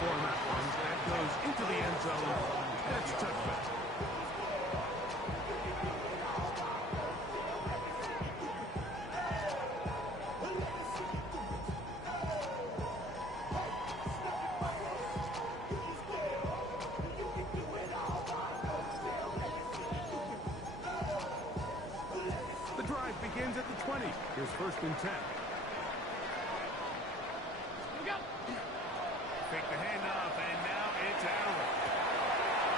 for him that one. That goes into the end zone. That's a touchback. The drive begins at the 20. Here's 1st and 10. Take the handoff, and now it's Allen.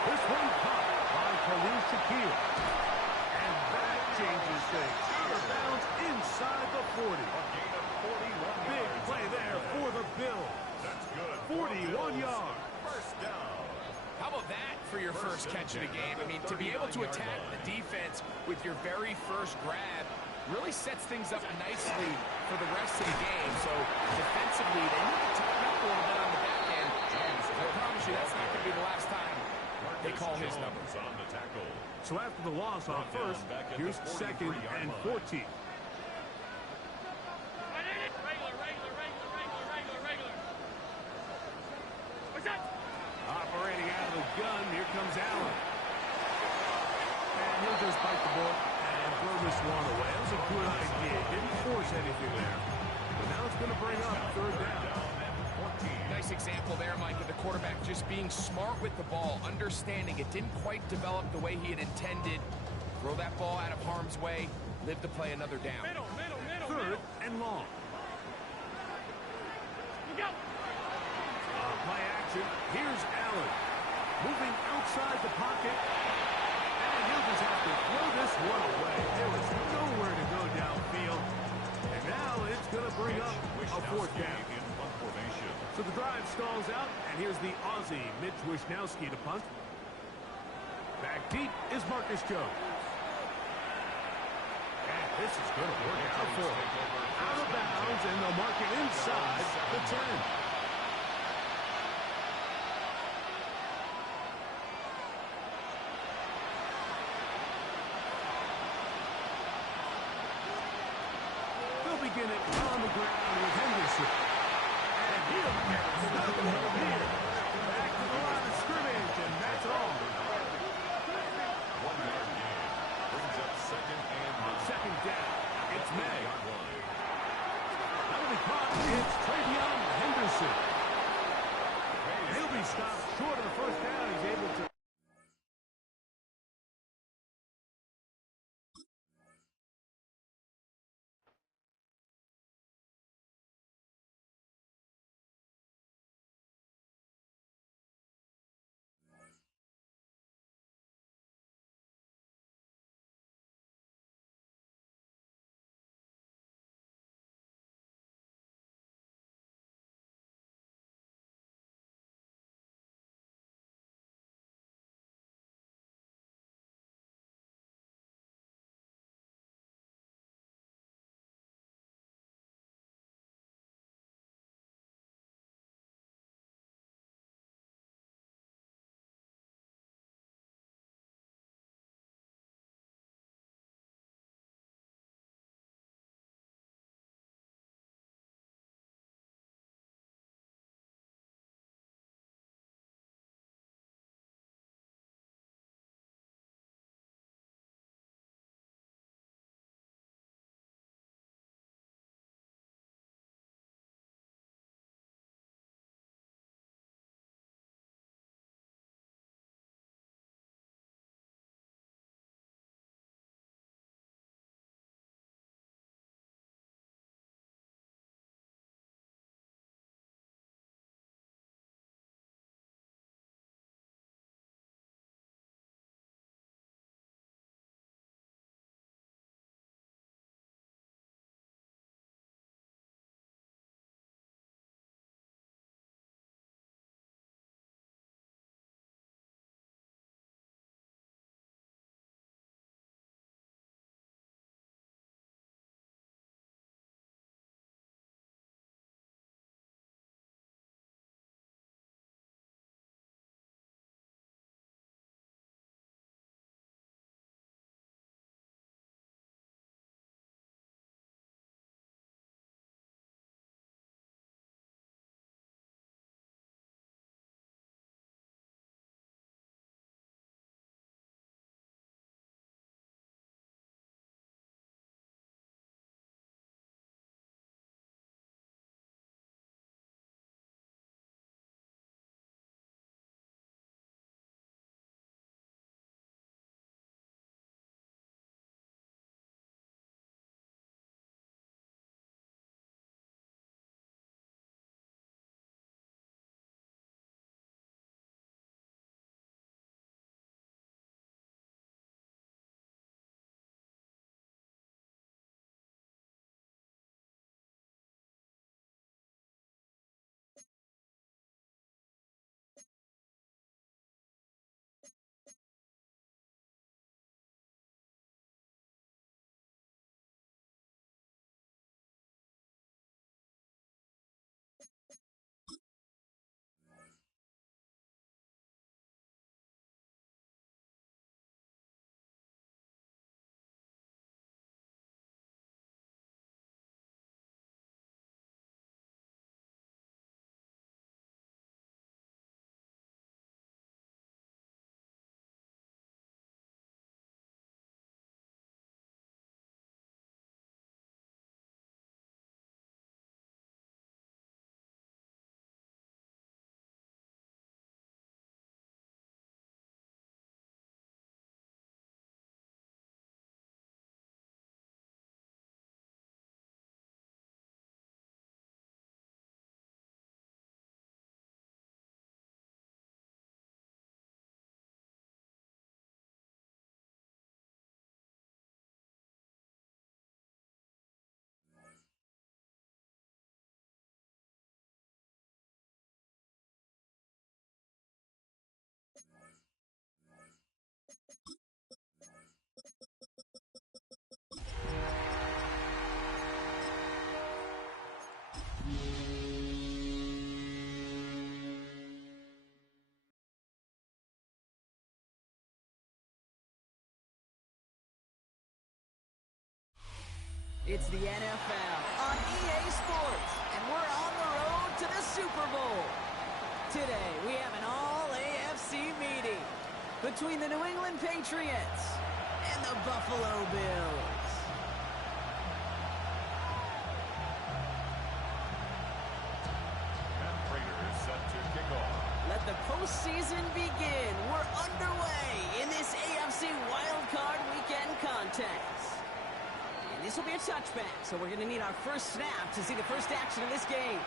This one caught by Khalil Shakir. And that changes things. Out of bounds inside the 40. Big play there for the Bills. That's good. 41 yards. First down. How about that for your first catch of the game? I mean, to be able to attack the defense with your very first grab really sets things up nicely for the rest of the game. So defensively, they need to tighten up a little bit on the back end. I promise you that's not going to be the last time they call his number. So after the loss on first, here's 2nd and 14. Operating out of the gun, here comes Allen. And he'll just bite the ball and throw this one away. That was a good idea. Didn't force anything there. But now it's going to bring up 3rd down. Nice example there, Mike, of the quarterback just being smart with the ball, understanding it didn't quite develop the way he had intended. Throw that ball out of harm's way, live to play another down. 3rd and long. Play action. Here's Allen. Moving outside the pocket. And he'll just have to throw this one away. There was nowhere to go downfield. And now it's going to bring up a 4th down. So the drive stalls out, and here's the Aussie, Mitch Wishnowsky, to punt. Back deep is Marcus Jones. And this is going to work out for him. Out of bounds, and they'll mark it inside the 10. They'll begin it on the ground with Henderson. And he'll get nothing here. Back to the line of scrimmage, and that's all. 1 yard gain. Brings up 2nd and 2nd down. It's May. That'll be caught. It's Travion Henderson. It's the NFL on EA Sports, and we're on the road to the Super Bowl. Today, we have an all-AFC meeting between the New England Patriots and the Buffalo Bills. Matt Prater is set to kick off. Let the postseason begin. We're underway in this AFC Wildcard Weekend contest. And this will be a touchback, so we're going to need our first snap to see the first action of this game.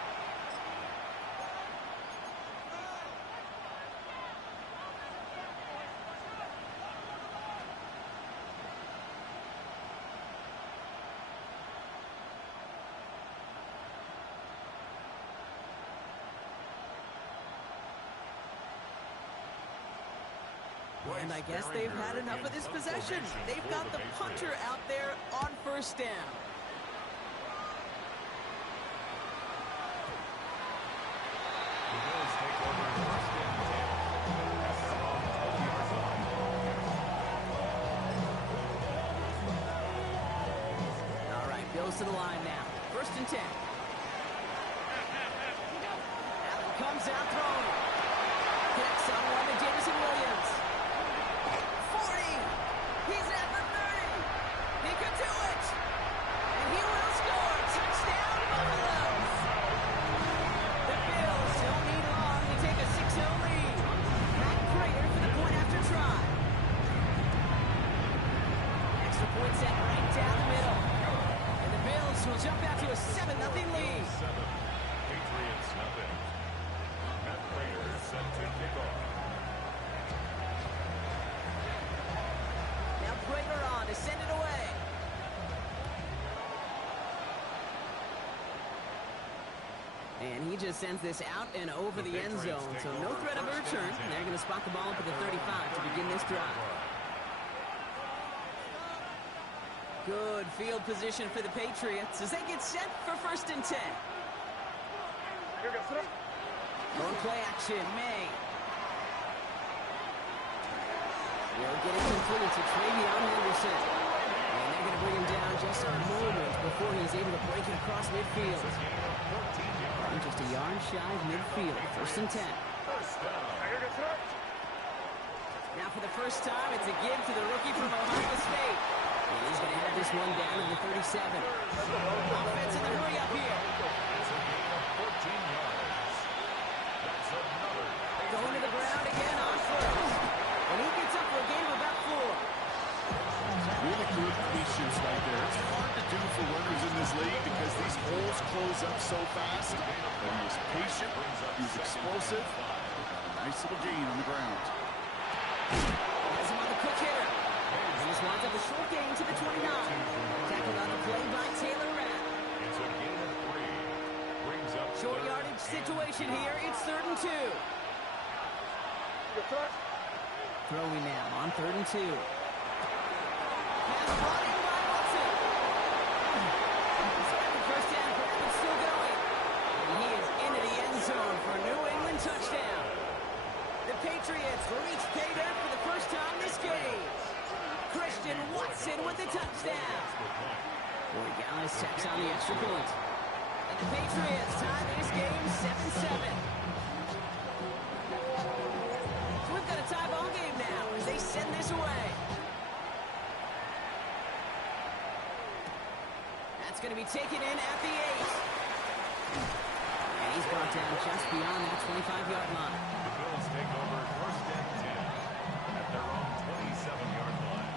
And I guess they've had enough of this possession. They've got the punter out there on first down. The Bills take over first and 10 at their own 20-yard line. All right, Bills to the line now. First and 10. Allen comes out throwing. Connects on one to Jameson Williams. 40. He's at the 30. He could do it. And he will score. Touchdown, Buffalo. The Bills don't need long to take a 6-0 lead. Matt Prater for the point after try. Extra point set right down the middle. And the Bills will jump out to a 7-0 lead. 7. Patriots nothing. Matt Prater is set to kick off. Now Prater on to send it away. And he just sends this out and over the end zone. So no threat of a return. They're going to spot the ball up at the 35 to begin this drive. Good field position for the Patriots as they get set for first and 10. Going play action, May. Will get it complete to Travion Henderson. And they're going to bring him down just a moment before he's able to break it across midfield. I'm just a yard shy of midfield. First and 10. Now for the first time, it's a give to the rookie from Ohio State. And he's going to have this one down to the 37. Offense in the hurry up here. It's a gain of 14 yards. That's another. Going to the ground again on first. And he gets up for a gain of about 4. Really good patience right there. It's hard to do for runners in this league because these holes close up so fast. But he was patient. He was explosive. Nice little gain on the ground. Has him on the quick hitter. And this winds up a short gain to the 29. Tackled on the play by Taylor Rapp. It's a gain of 3. Brings up Short third yardage and situation here. It's 3rd and 2. Throwing now on 3rd and 2. Pass brought in by Watson. He's got the first down grab and still going. And he is into the end zone for a New England touchdown. The Patriots reach pay dirt for the first time this game. Christian Watson with the touchdown. Boy, Gallis tacks on the extra point. And the Patriots tie this game 7-7. So we've got a tie ball game now as they send this away. That's going to be taken in at the 8. And he's brought down just beyond that 25-yard line. The Bills take over first and 10 at their own 27-yard line.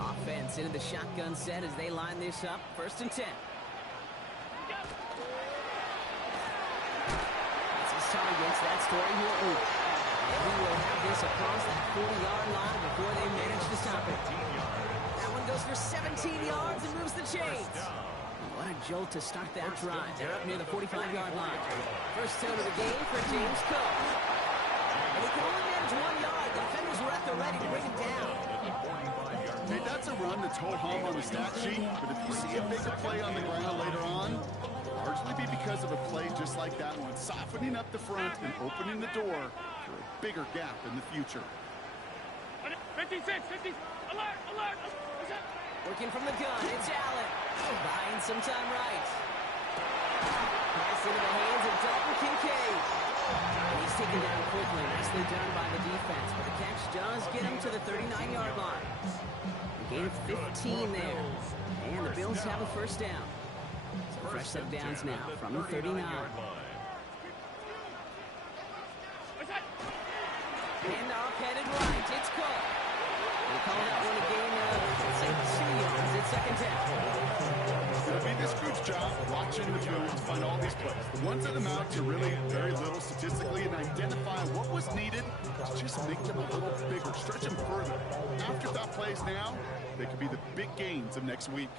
Offense into the shotgun set as they line this up. First and 10. That's his targets. That's Torrey Horton. And he will have this across that 40-yard line before they manage to stop it. That one goes for 17 yards and moves the chains. What a jolt to start that drive. They're up near the 45-yard line. First toe to the game for James Cook. And he can only manage 1 yard. The defenders were at the ready to bring him down. Hey, that's a run that's ho-hum on the stat sheet, but if you see a big play on the ground later on, largely be because of a play just like that one, softening up the front and opening the door for a bigger gap in the future. 56, 50, alert, alert. Working from the gun, it's Allen. Buying some time right. Pass into the hands of Dalton Kincaid. And he's taken down quickly. Nicely done by the defense. But the catch does get him to the 39-yard line. A gain of 15 there. And the Bills have a first down. So fresh set of downs now from the 39. Handoff headed right. It's caught. They call that one a gain of, let's say, 2 yards at second down. It'll be this group's job watching the film to find all these plays. The ones that amount to really very little statistically and identify what was needed to just make them a little bigger, stretch them further. Afterthought plays now, they could be the big gains of next week.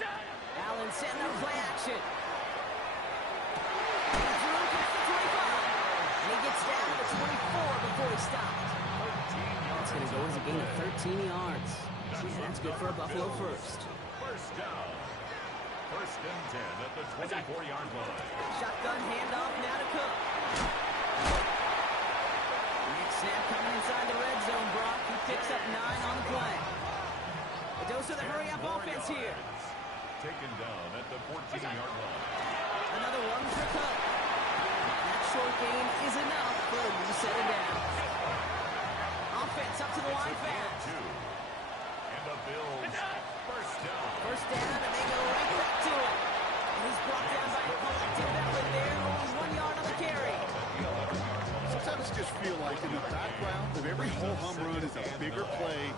Allen setting up play action. And he gets down to the 24 before he stopped. That's going to go as a gain of 13 yards. Yeah, that's good for a Buffalo first. First down. First and 10 at the 24-yard line. Shotgun handoff now to Cook. Next snap coming inside the red zone, Brock. He picks up 9 on the play. A dose of the hurry-up offense here. Taken down at the 14-yard line. Another one for Cook. That short gain is enough for a new set of downs. Offense up to the line fast. And the Bills first down. First down, and they go right back to it. And he's brought down by a collective effort there, only 1 yard on the carry. Sometimes I just feel like in the background of every whole home run is a bigger play.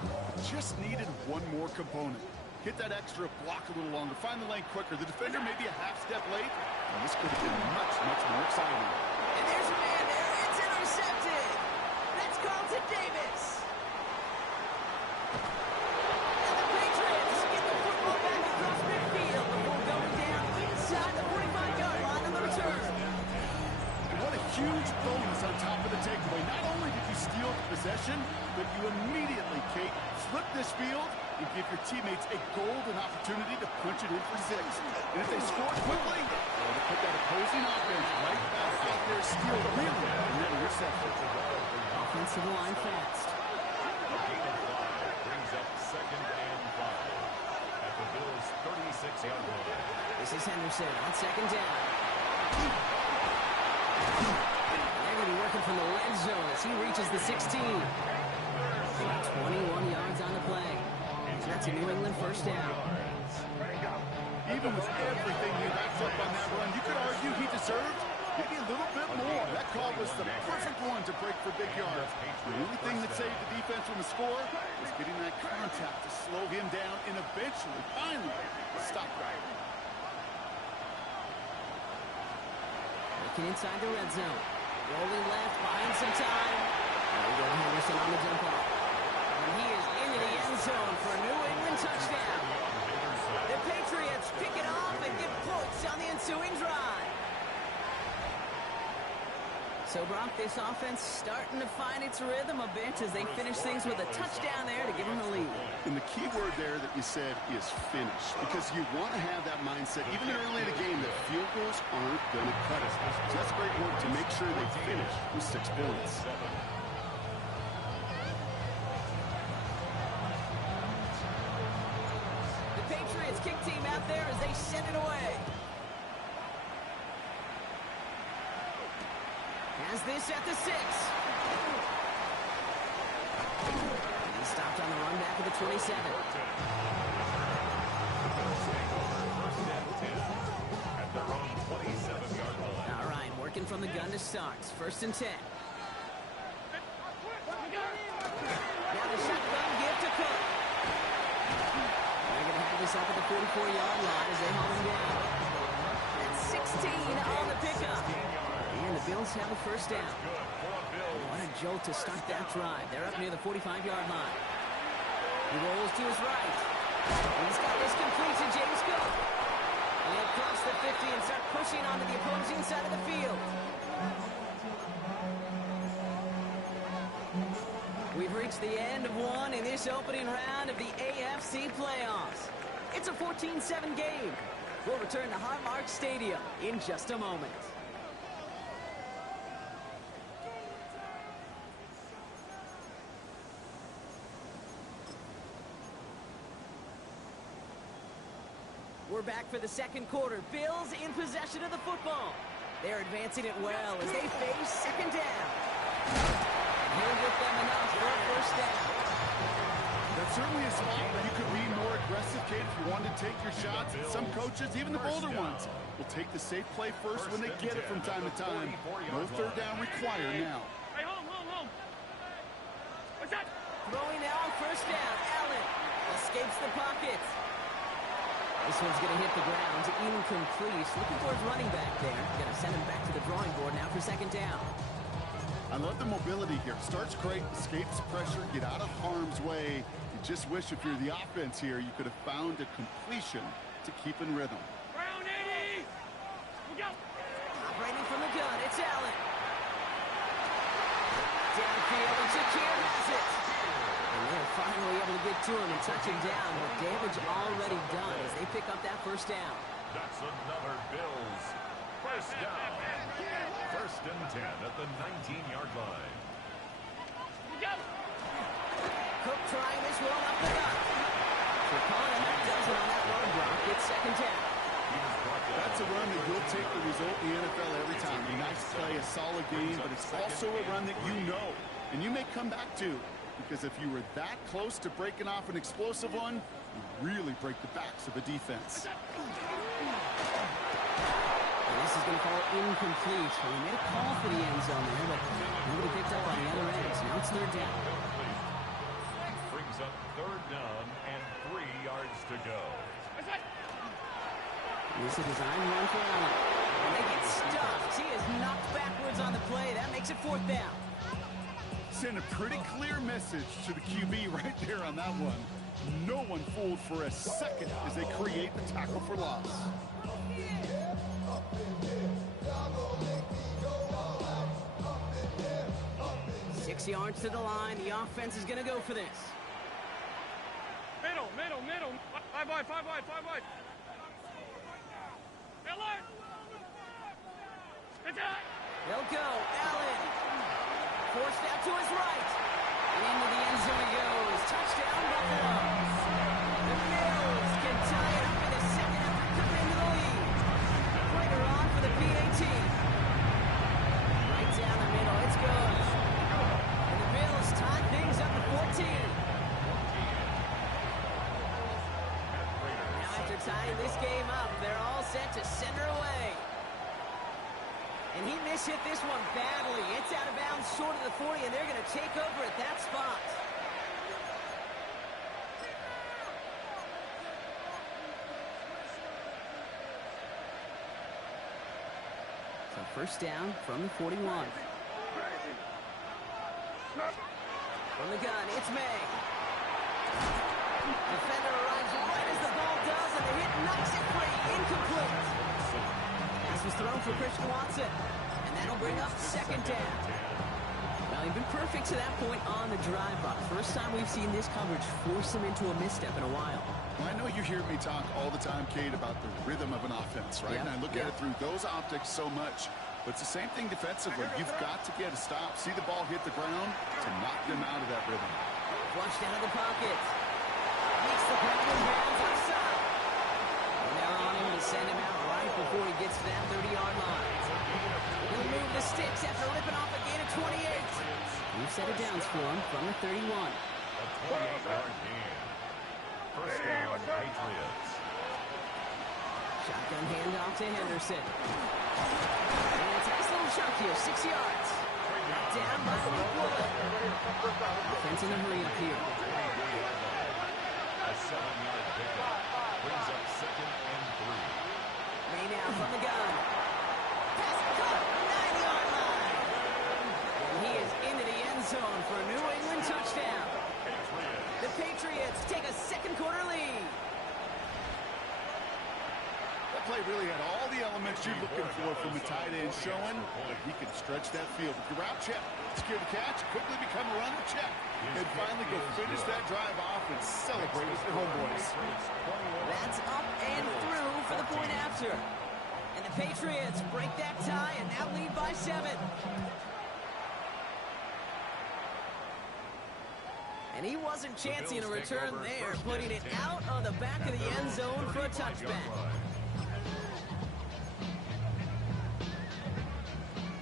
Just needed one more component. Hit that extra block a little longer, find the lane quicker. The defender may be a half step late, and this could have been much, much more exciting. And there's a man there. It's intercepted. That's Carlton Davis. And the Patriots get the football back across midfield before going down inside the 45-yard line on the return. And what a huge bonus on top of the takeaway. Not only did you steal the possession, but you immediately, Kate, flip this field and give your teammates a golden opportunity to punch it in for 6. And if they score quickly, well, they put that opposing offense right back out there, steal the wheel, and then interception. Offensive line fast. A gain of 5 brings up second and 5 at the Bills' 36-yard line. This is Henderson on second down. They're going to be working from the red zone as he reaches the 16. 21 yards on the play. And that's a New England first down. Even with everything he wrapped up on that run, you could argue he deserved maybe a little bit more. That call was the perfect one to break for big yards. The only thing that saved the defense from the score was getting that contact to slow him down and eventually, finally, stop him. Looking inside the red zone. Rolling left, buying some time. There we go, Henderson on the jump off. And he is into the end zone for a New England touchdown. The Patriots pick it off and get points on the ensuing drive. So, Brock, this offense starting to find its rhythm a bit as they finish things with a touchdown there to give them the lead. And the key word there that you said is finish, because you want to have that mindset, even early in the game, that field goals aren't going to cut it. So that's great work to make sure they finish with 6 points. The Patriots kick team out there as they send it away. Has this at the 6. He stopped on the run back of the 27. At their own 27-yard line. All right, working from the gun to start. First and 10. Now the shotgun give to Cook. They're going to have this up at the 44-yard line as they hold him down. That's 16 on the pickup. And the Bills have a first down. What a jolt to start that drive. They're up near the 45-yard line. He rolls to his right. He's got this complete to James Cook. And he'll cross the 50 and start pushing onto the opposing side of the field. We've reached the end of one in this opening round of the AFC playoffs. It's a 14-7 game. We'll return to Highmark Stadium in just a moment. We're back for the second quarter. Bills in possession of the football. They're advancing it well as they face second down. He'll get them enough for a first down. That's certainly a spot where you could be more aggressive, Kate, if you wanted to take your shots. Some coaches, even the bolder ones, will take the safe play first when they get it from time to time. No third down required now. Hey, home. What's that? Throwing now on first down. Allen escapes the pocket. This one's going to hit the ground. Incomplete. Looking for his running back there. Going to send him back to the drawing board now for second down. I love the mobility here. Starts great, escapes pressure, get out of harm's way. You just wish if you're the offense here, you could have found a completion to keep in rhythm. Brown 80! Look out! Operating from the gun, it's Allen. Downfield, and Shakir has it. And they're finally able to get to him and touch him down, but damage already done as they pick up that first down. That's another Bills first down. First and 10 at the 19-yard line. Look out! Cook trying this one up the gut. So calling that does it on that run block. It's second down. That's a run that will take the result in the NFL every time. A nice play, a solid game, but it's also a run that you know and you may come back to, because if you were that close to breaking off an explosive one, you really break the backs of a defense. This is going to fall incomplete. Well, he made a call for the end zone there, but nobody picked up on the other end. So now it's third down. Brings up third down and 3 yards to go. This is a design run for Allen. And they get stuffed. He is knocked backwards on the play. That makes it fourth down. Send a pretty clear message to the QB right there on that one. No one fooled for a second as they create the tackle for loss. 6 yards to the line. The offense is going to go for this. Middle. 5 wide. Allen! Attack! They'll go. Allen. Forced out to his right. And into the end zone he goes. Touchdown, Buffalo. The Bills can tie it up in the second after coming into the lead. Later on for the PAT. Right down the middle. It's good. And the Bills tie things up at 14. Now after tying this game up, they're all set to center away. And he mishit this one badly. It's out of bounds short of the 40, and they're going to take over at that spot. So first down from the 41. From the gun, it's May. Defender arrives right as the ball does, and the hit knocks it free. Incomplete. Pass was thrown for Christian Watson, and that'll bring up second down. Well, he's been perfect to that point on the drive, Buck. First time we've seen this coverage force him into a misstep in a while. Well, I know you hear me talk all the time, Kate, about the rhythm of an offense, right? Yep. And I look at it through those optics so much. But it's the same thing defensively. You've got to get a stop, see the ball hit the ground to knock them out of that rhythm. Flushed out of the pocket. Makes the ground and rounds outside. And they're on him to send him out right before he gets to that 30-yard line. He'll move the sticks after ripping off a gain of 28. New set of downs for him from the 31. A 28-yard gain. First down, Patriots. Shotgun handoff to Henderson. And it's a nice little chunk here, 6 yards. Down by Wood. Offense in a hurry up here. A 7-yard pickup. Brings up second and 3. May now from the gun. Pass caught, 9-yard line. And he is into the end zone for a New England touchdown. The Patriots take a second quarter lead. play really had all the elements you're looking for from a tight end, showing that he can stretch that field. With your route check, secure the catch, quickly become a runner check, and finally go finish that drive off and celebrate with your homeboys. That's up and through for the point after. And the Patriots break that tie and now lead by 7. And he wasn't chancing a return there, putting it out of the back of the end zone for a touchback.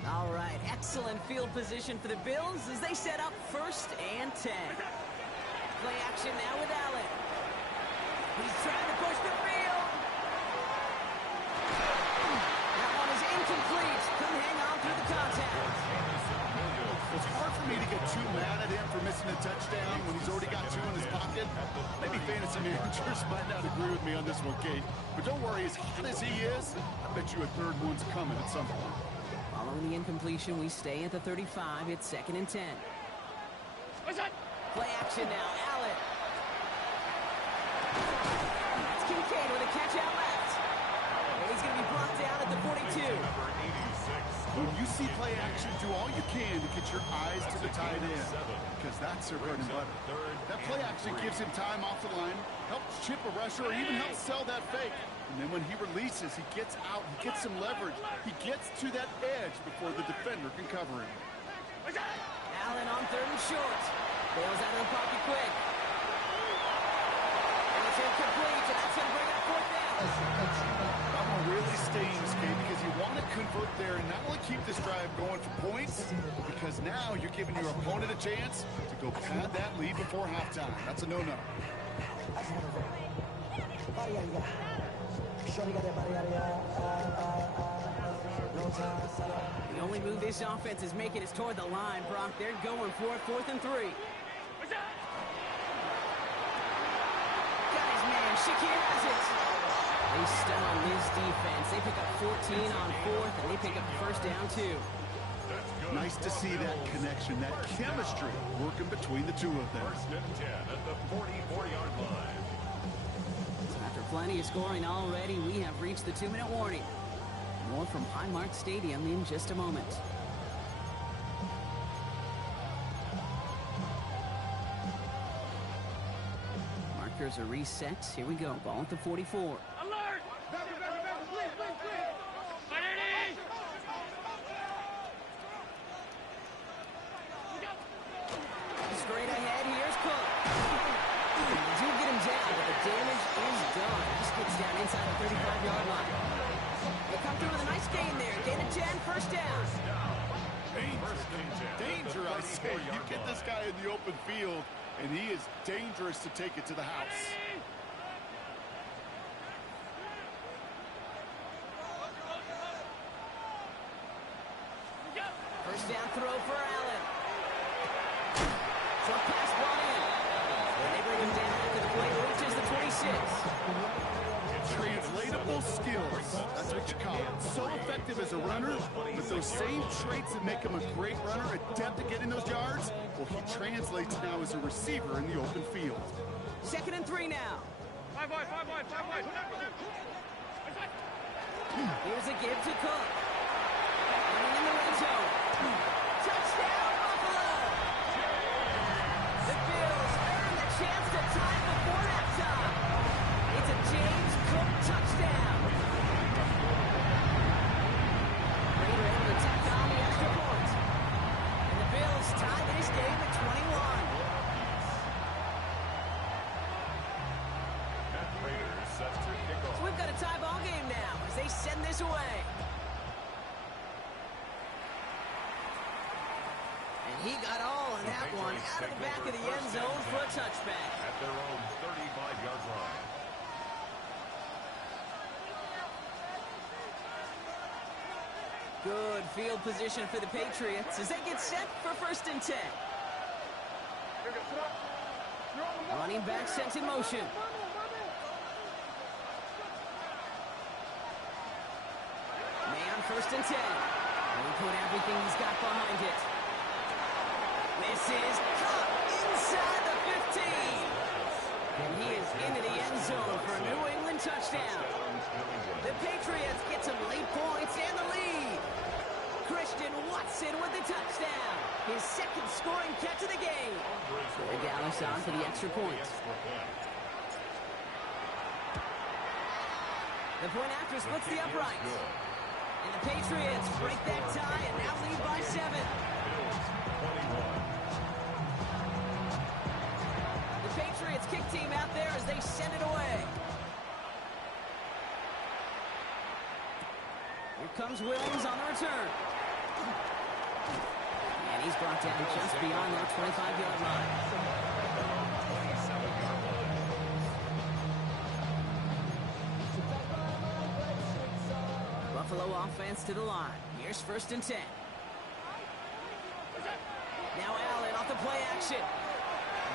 All right, excellent field position for the Bills as they set up 1st and 10. Play action now with Allen. He's trying to push the field. That one is incomplete. Couldn't hang on through the contact. It's hard for me to get too mad at him for missing a touchdown when he's already got 2 in his pocket. Maybe fantasy managers might not agree with me on this one, Kate. But don't worry, as hot as he is, I bet you a 3rd one's coming at some point. Following the incompletion, we stay at the 35. It's 2nd and 10. Play action now, Allen. That's Kincaid with a catch out left. And he's going to be brought down at the 42. When you see play action, do all you can to get your eyes to the tight end, because that's their bread and butter. That play action gives him time off the line, helps chip a rusher, or even helps sell that fake. And then when he releases, he gets out, he gets some leverage. He gets to that edge before the defender can cover him. Allen on 3rd and short. Bails out of the pocket quick. And it's incomplete, and that's going to bring up 4th down. That one really stings, Kate, because you want to convert there and not only keep this drive going for points, because now you're giving your opponent a chance to go pad that lead before halftime. That's a no-no. The only move this offense is making is toward the line, Brock. They're going for it, 4th and 3. Got his man. Shakir has it. They stun this defense. They pick up 14 on 4th, and they pick up 1st down, 2. Nice to see that connection, that chemistry working between the two of them. 1st and 10 at the 44-yard line. So after plenty of scoring already, we have reached the 2-minute warning. More from Highmark Stadium in just a moment. Markers are reset. Here we go. Ball at the 44. Alert! Straight ahead, here's Cook. They do get him down, but the damage is done. This gets down inside the 35-yard line. They come through with a nice gain there. Gain of 10, 1st down. Danger, I say. You get this guy in the open field, and he is dangerous to take it to the house. First down throw for Allen. Short pass brought in. And they bring him down after the play reaches the 26. Translatable skills. That's what you call it. So effective as a runner, but those same traits that make him a great runner, adept at getting those yards, well, he translates now as a receiver in the open field. 2nd and 3 now. 5 wide. Here's a give to Cook. Running in the red zone. Touchdown, Buffalo! The Bills earn the chance to tie before halftime. It's a James Cook touchdown. Raider able to tack on the extra point. And the Bills tie this game at 21. That Raiders set to kick off. So we've got a tie ball game now as they send this away. And he got all in that one out of the back of the end zone for a touchback. At their own 35-yard line. Good field position for the Patriots as they get set for 1st and 10. Running back sent in motion. Man, 1st and 10. And he put everything he's got behind it. This is caught inside the 15. And he is into the end zone for a New England touchdown. The Patriots get some late points and the lead. Christian Watson with the touchdown. His second scoring catch of the game. Dallas on for the extra point. The point after splits the uprights. And the Patriots break that tie and now lead by 7. The Patriots kick team out there as they send it away. Here comes Williams on the return. And he's brought down just beyond that 25-yard line. Buffalo offense to the line. Here's 1st and 10. Now Allen off the play action.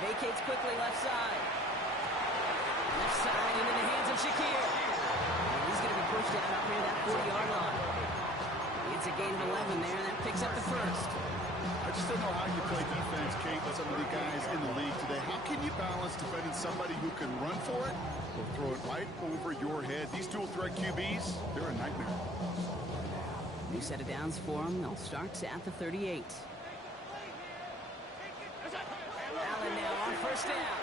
Vacates quickly left side. Left side into the hands of Shakir. And he's going to be pushed down up near that 40-yard line. It's a gain of 11 there, and that picks up the first. I just don't know how you play defense, Kate, with some of the guys in the league today. How can you balance defending somebody who can run for it or throw it right over your head? These dual threat QBs, they're a nightmare. New set of downs for them. They'll start at the 38. Allen now on 1st down.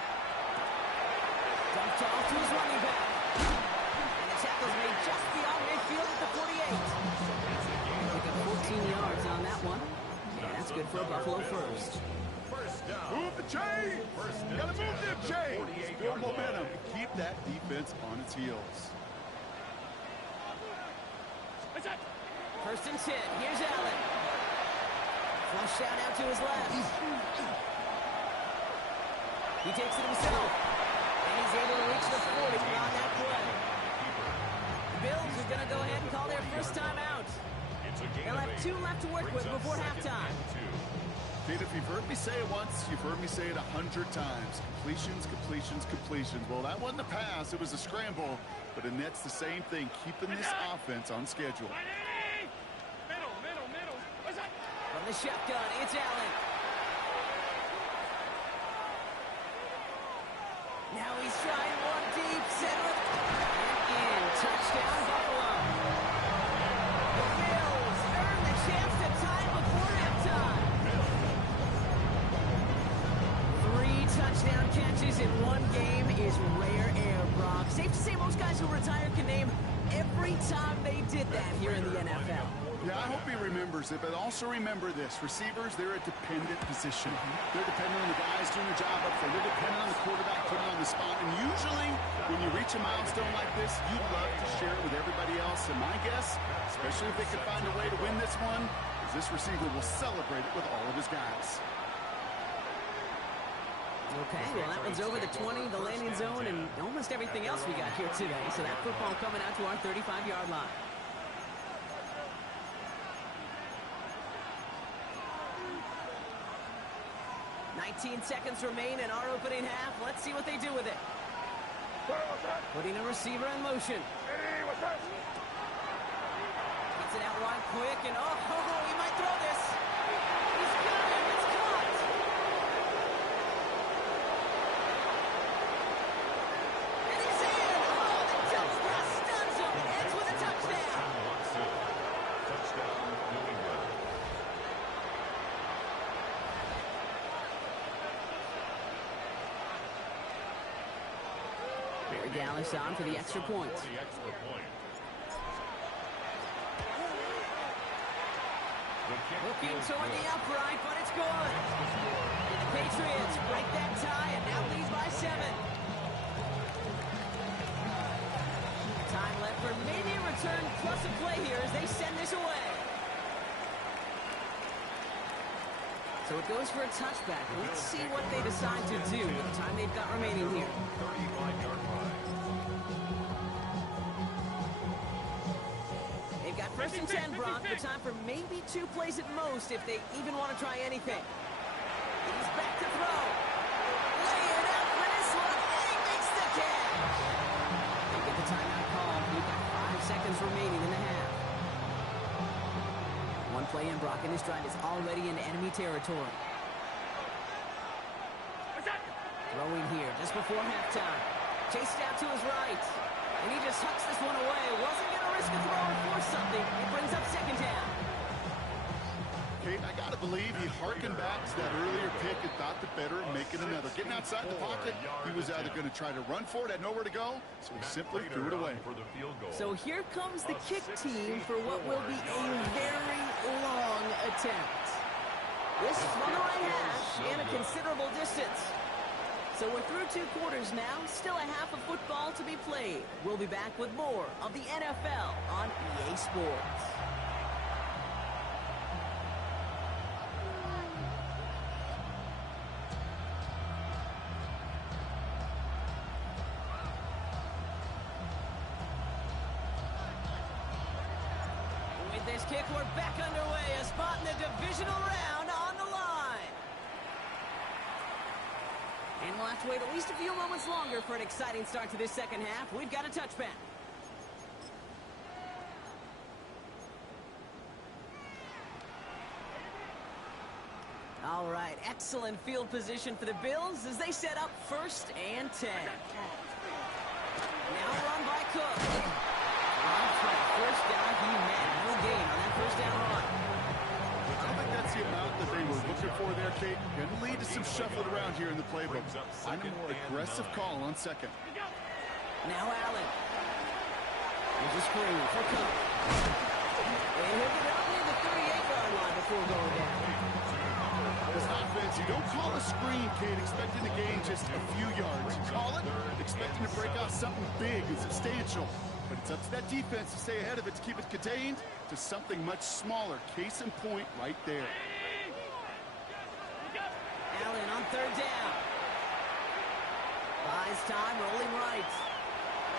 Dumped off to his running back. And the tackle's made just beyond midfield at the 48. Pick up 14 yards on that one. And that's good for a Buffalo first. Move the chain! Gotta move them chains! Build momentum. Keep that defense on its heels. 1st and 10. Here's Allen. Flush out to his left. He takes it himself. And he's able to reach the 40 on that play. The Bills are going to go ahead and call their first time out. They'll have 2 left to work with before halftime. Kate, if you've heard me say it once, you've heard me say it 100 times. Completions, completions, completions. Well, that wasn't a pass. It was a scramble. But Annette's the same thing, keeping this offense on schedule. From the shotgun, it's Allen. Now he's trying one deep, center, and in. Touchdown, Buffalo. The Bills earn the chance to tie before halftime. 3 touchdown catches in one game is rare air, Brock. Safe to say most guys who retire can name every time they did that here in the NFL. Yeah, I hope he remembers it, but also remember this. Receivers, they're a dependent position. They're dependent on the guys doing the job up front. They're dependent on the quarterback putting on the spot. And usually, when you reach a milestone like this, you'd love to share it with everybody else. And my guess, especially if they can find a way to win this one, is this receiver will celebrate it with all of his guys. Okay, well, that one's over the 20, the landing zone, and almost everything else we got here today. So that football coming out to our 35-yard line. 19 seconds remain in our opening half. Let's see what they do with it. Putting a receiver in motion. Gets it out wide quick, and he might throw this. He's got him. It's caught. And he's in. The jump pass stuns him. Ends with a touchdown. Touchdown, New England. Dallas on for the extra point. Looking toward the upright, but it's good. And the Patriots break that tie and now lead by 7. Time left for maybe a return plus a play here as they send this away. So it goes for a touchback. Let's see what they decide to do with the time they've got remaining here. 35-yard line. They've got 1st and 10, Brock. The time for maybe 2 plays at most if they even want to try anything. He's back to throw. Lay it out for this one, and he makes the catch. They get the timeout call. We've got 5 seconds remaining in the half. One play in, Brock, and his drive is already in enemy territory. Throwing here just before halftime. Chased out to his right. And he just hucks this one away. Wasn't going to risk a throw or force something. It brings up second down. Kate, I got to believe he harkened back to that earlier pick and thought the better of making another. Getting outside the pocket, he was either going to try to run for it, had nowhere to go, so he simply threw it away. So here comes the kick team for what will be a very long attempt. This is from the right hash and a considerable distance. So we're through 2 quarters now, still a half of football to be played. We'll be back with more of the NFL on EA Sports. With this kick, we're back underway. A spot in the divisional round on the line. And we'll have to wait at least a few moments longer for an exciting start to this second half. We've got a touchback. All right, excellent field position for the Bills as they set up 1st and 10. Now run by Cook. First down, he had no gain on that first down run. I don't think that's the amount that they were looking for there, Kate. Going to lead to some shuffling around here in the playbook. Find a more aggressive call on second. Now Allen. There's a screen for Cook. And he'll get out near the 38-yard line before going down. This offense, you don't call a screen, Kate, expecting to gain just a few yards. You call it expecting to break out something big and substantial. But it's up to that defense to stay ahead of it, to keep it contained to something much smaller. Case in point right there. Allen on 3rd down. Buys time, rolling right.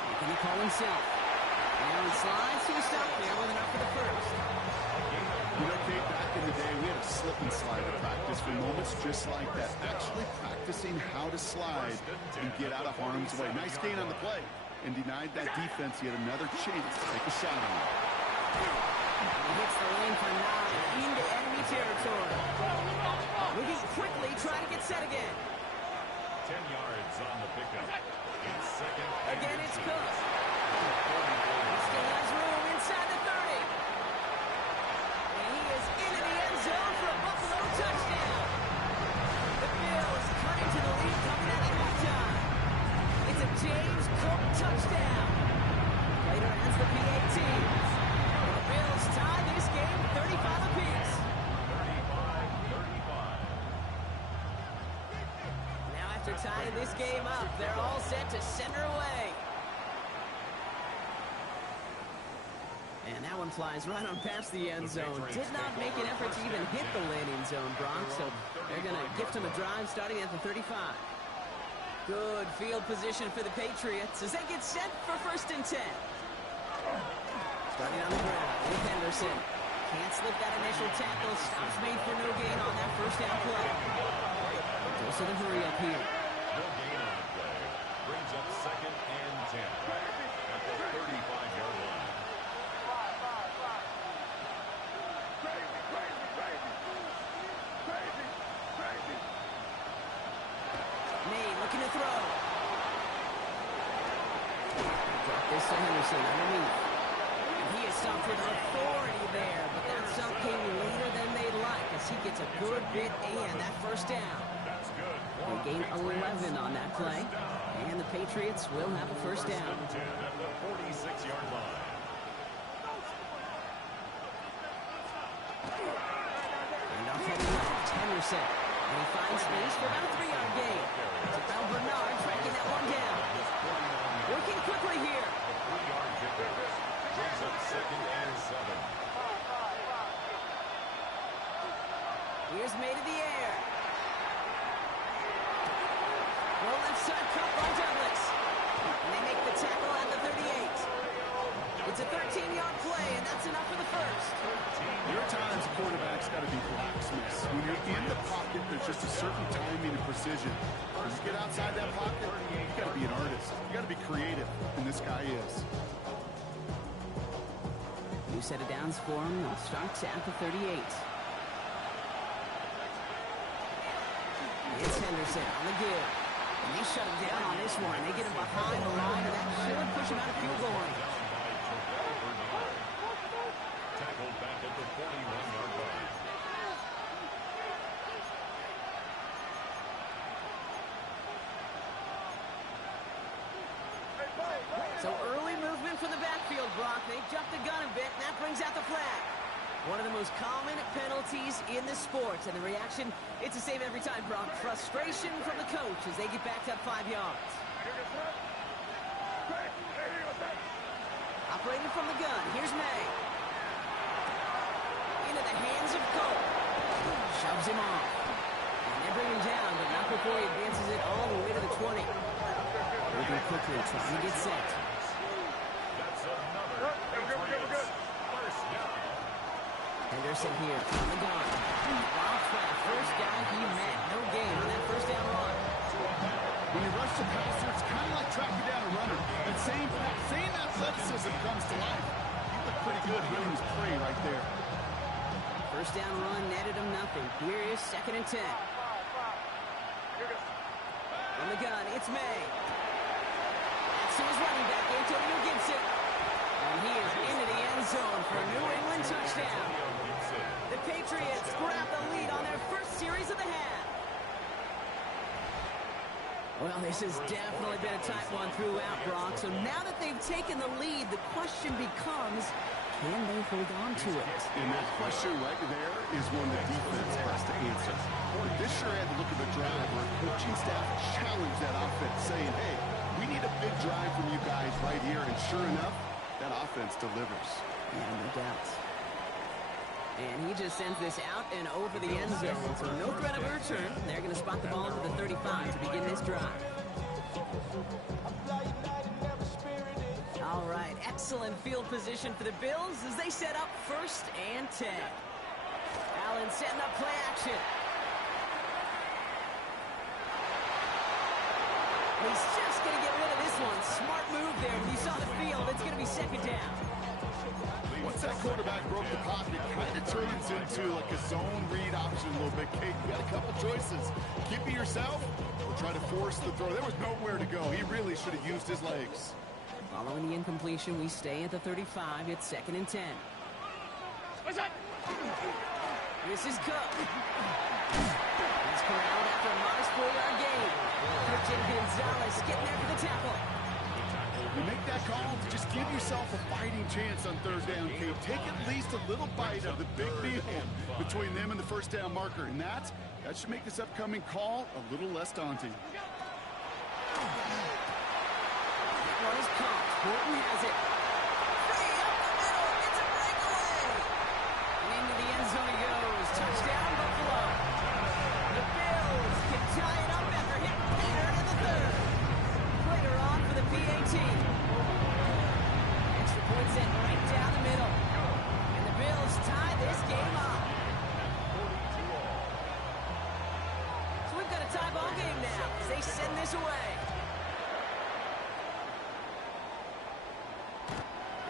Making the call himself. Allen slides to a stop there with enough for the first. You know, Kate, back in the day, we had a slip and slide at practice for moments just like that. Actually practicing how to slide and get out of harm's way. Nice gain on the play. And denied that defense yet another chance to take a shot on it. He hits the lane for 9 into enemy territory. Moving quickly, trying to get set again. 10 yards on the pickup. It's second. Again, it's Cook. He still has room inside the 30. And he is into the end zone for a Buffalo touchdown. The Bills cutting to the lead coming out of halftime. It's a James Cook touchdown. Later adds the PAT. The Bills tie this game 35 apiece. 35-35. Now after tying this game up, they're all set to center away. And that one flies right on past the end zone. Did not make an effort to even hit the landing zone, Bronx. So they're going to gift him a drive starting at the 35. Good field position for the Patriots as they get set for 1st and 10. Starting on the ground with Henderson. Can't slip that initial tackle. Stops made for no gain on that first down play. Goes to the hurry up here. No gain on the play. Brings up 2nd and 10 at the 35-yard line. May looking to throw. Drop this to Henderson underneath. And he is stopped with authority there, but that stop came later than they'd like as he gets a good bit and that first down. That's good. They gain 11 on that play, and the Patriots will have a first down. 10 at the 46-yard line. And off heading left, Henderson. And he finds space for about a 3-yard gain. It's about Bernard tracking that one down. Working quickly here. 3-yard pickup. Brings up 2nd and 7. Here's May to the air. Well, left side cut by Douglas. And they make the tackle at the 38. It's a 13-yard play, and that's enough for the first. There are times quarterbacks got to be blacksmiths. When you're in the pocket, there's just a certain timing and precision. When you get outside that pocket, you got to be an artist. You got to be creative, and this guy is. New set of downs for him. They'll start at the 38. It's Henderson on the give. And they shut him down on this one. They get him behind the line, and that should push him out of field goal range. Tackled back at the 41-yard line. So early movement from the backfield, Brock. They jumped the gun a bit, and that brings out the flag. One of the most common penalties in the sport. And the reaction, it's the same every time, Brock. Frustration from the coach as they get backed up 5 yards. Operating from the gun, here's May. Into the hands of Cole. Shoves him off. And they bring him down, but not before he advances it all the way to the 20. Moving quickly, trying to get set. That's another Patriots first down. Henderson here from the gun. Wild trap, first guy he met. No gain on that first down run. When you rush the passer, it's kind of like tracking down a runner. That same athleticism comes to life. He looked pretty good hitting his prey right there. First down run netted him nothing. Here is 2nd and 10. From the gun, it's May. To his running back, Antonio Gibson. And he is into the end zone for a New England touchdown. The Patriots grab the lead on their first series of the half. Well, this has definitely been a tight one throughout, Brock. So now that they've taken the lead, the question becomes, can they hold on to it? And that question right there is one the defense has to answer. This sure had to look at the drive where coaching staff challenged that offense, saying, hey, we need a big drive from you guys right here. And sure enough, that offense delivers. Yeah, no doubt. And he just sends this out and over the end zone. So no threat of a return. They're going to spot the ball to the 35 to begin this drive. All right, excellent field position for the Bills as they set up 1st and 10. Allen setting up play action. He's just going to get rid of this one. Smart move there. When you saw the field, it's going to be 2nd down. Once that quarterback broke the pocket, kind of turns into like a zone read option a little bit. Kate, you got a couple choices. Keep it yourself or try to force the throw. There was nowhere to go. He really should have used his legs. Following the incompletion, we stay at the 35. It's 2nd and 10. What's up? This is Cook. He's corralled after a modest 4-yard gain. Christian Gonzalez getting there for the tackle. You make that call, just give yourself a fighting chance on 3rd down, Kate. Take at least a little bite of the big deal between them and the 1st down marker. And that should make this upcoming call a little less daunting. One is caught. Horton has it. Free up the middle. It's a breakaway. And into the end zone he goes. Touchdown, Buffalo. The Bills can tie it up after hitting Peter in the 3rd. Later on for the PAT. Extra point sent right down the middle. And the Bills tie this game up. So we've got a tie ball game now as they send this away.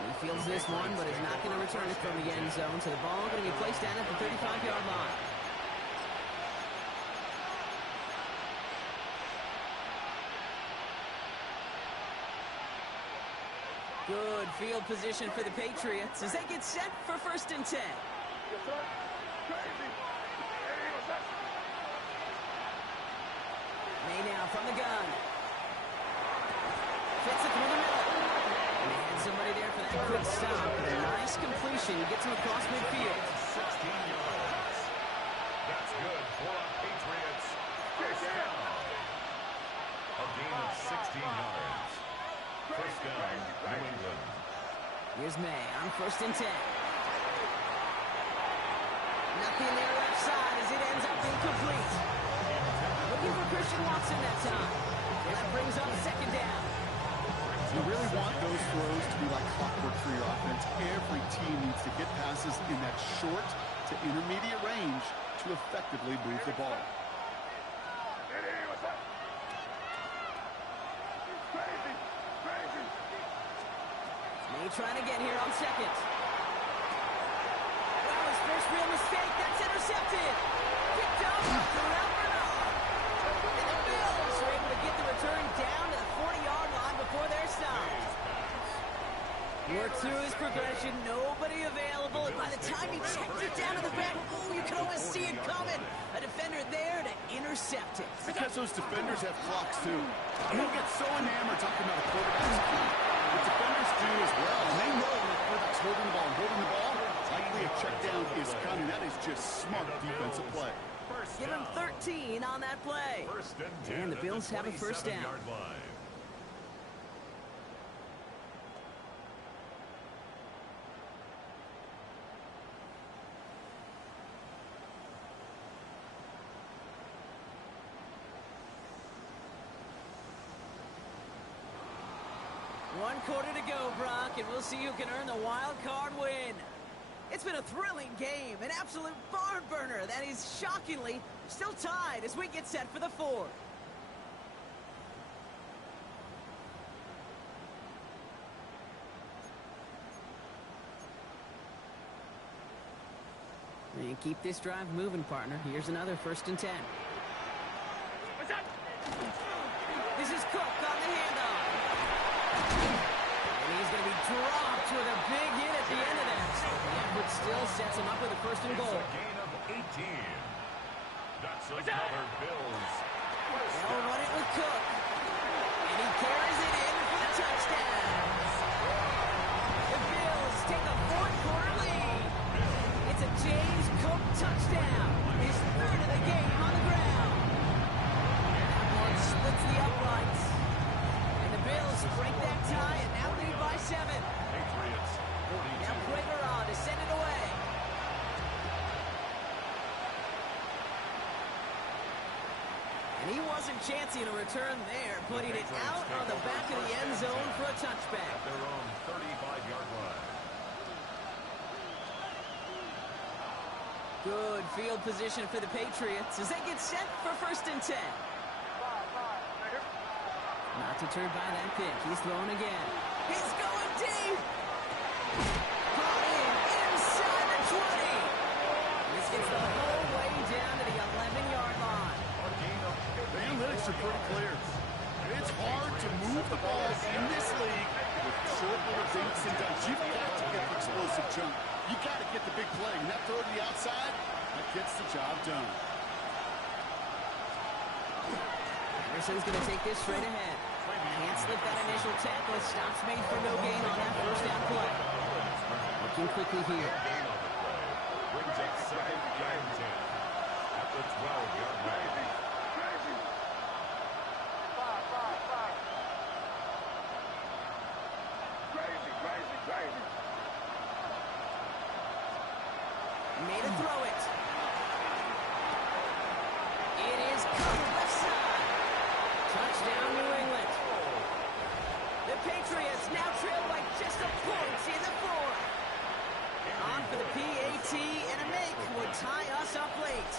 He fields this one, but is not going to return it from the end zone. So the ball going to be placed down at the 35-yard line. Good field position for the Patriots as they get set for 1st and 10. May now from the gun. Fits it through the middle. And they had somebody there for that quick stop. A nice completion. Gets him across midfield. 16 yards. That's good for the Patriots. First down. A gain of 16 yards. First down, New England. Here's May on 1st and 10. Nothing there left side as it ends up incomplete. Looking for Christian Watson that time. And that brings up 2nd down. You really want those throws to be like clockwork for your offense. Every team needs to get passes in that short to intermediate range to effectively move the ball. May trying to get here on 2nd. Well, his first real mistake. That's intercepted. Picked up throughout Bernard. And the Bills are able to get the time he checked it down to the back. Oh, you can almost see it coming. A defender there to intercept it. Because those defenders have clocks, too. You don't get so enamored talking about a quarterback's clock. The defenders do as well, and they know when the quarterback's holding the ball and holding the ball, likely a check down is coming. That is just smart defensive play. Give him 13 on that play. And the Bills have a first down. One quarter to go, Brock, and we'll see who can earn the wild card win. It's been a thrilling game, an absolute barn burner that is shockingly still tied as we get set for the fourth. And keep this drive moving, partner. Here's another 1st and 10. This is Cook on the handoff. And he's going to be dropped with a big hit at the end of that. The effort still sets him up with a 1st and goal. It's a gain of 18. That's another Bills. They'll run it with Cook. And he carries it in for the touchdown. The Bills take a 4th quarter lead. It's a James Cook touchdown. His 3rd of the game on the ground. That one splits the uprights. And the Bills break that tie and now lead by 7. Patriots 42. Now Prager on to send it away. And he wasn't chancing a return there, putting it out on the back of the end zone for a touchback. At their own 35-yard line. Good field position for the Patriots as they get set for 1st and 10. Not deterred by that pick. He's throwing again. He's going deep. Caught in inside the 20. This gets the whole way down to the 11-yard line. The analytics are pretty clear. It's hard to move the ball in this league with short little dinks and dunks. You've got to get the explosive jump. You got to get the big play. And that throw to the outside, that gets the job done. Anderson's going to take this straight ahead. Can't slip that initial tackle. Stops made for no gain on that 1st down play. Looking quickly here. Brings up 2nd and 10 at the 12-yard line. Made a throw it. It is cut left side. Touchdown, New England. The Patriots now trail by just a point in the 4th. On for the PAT, and a make would tie us up late.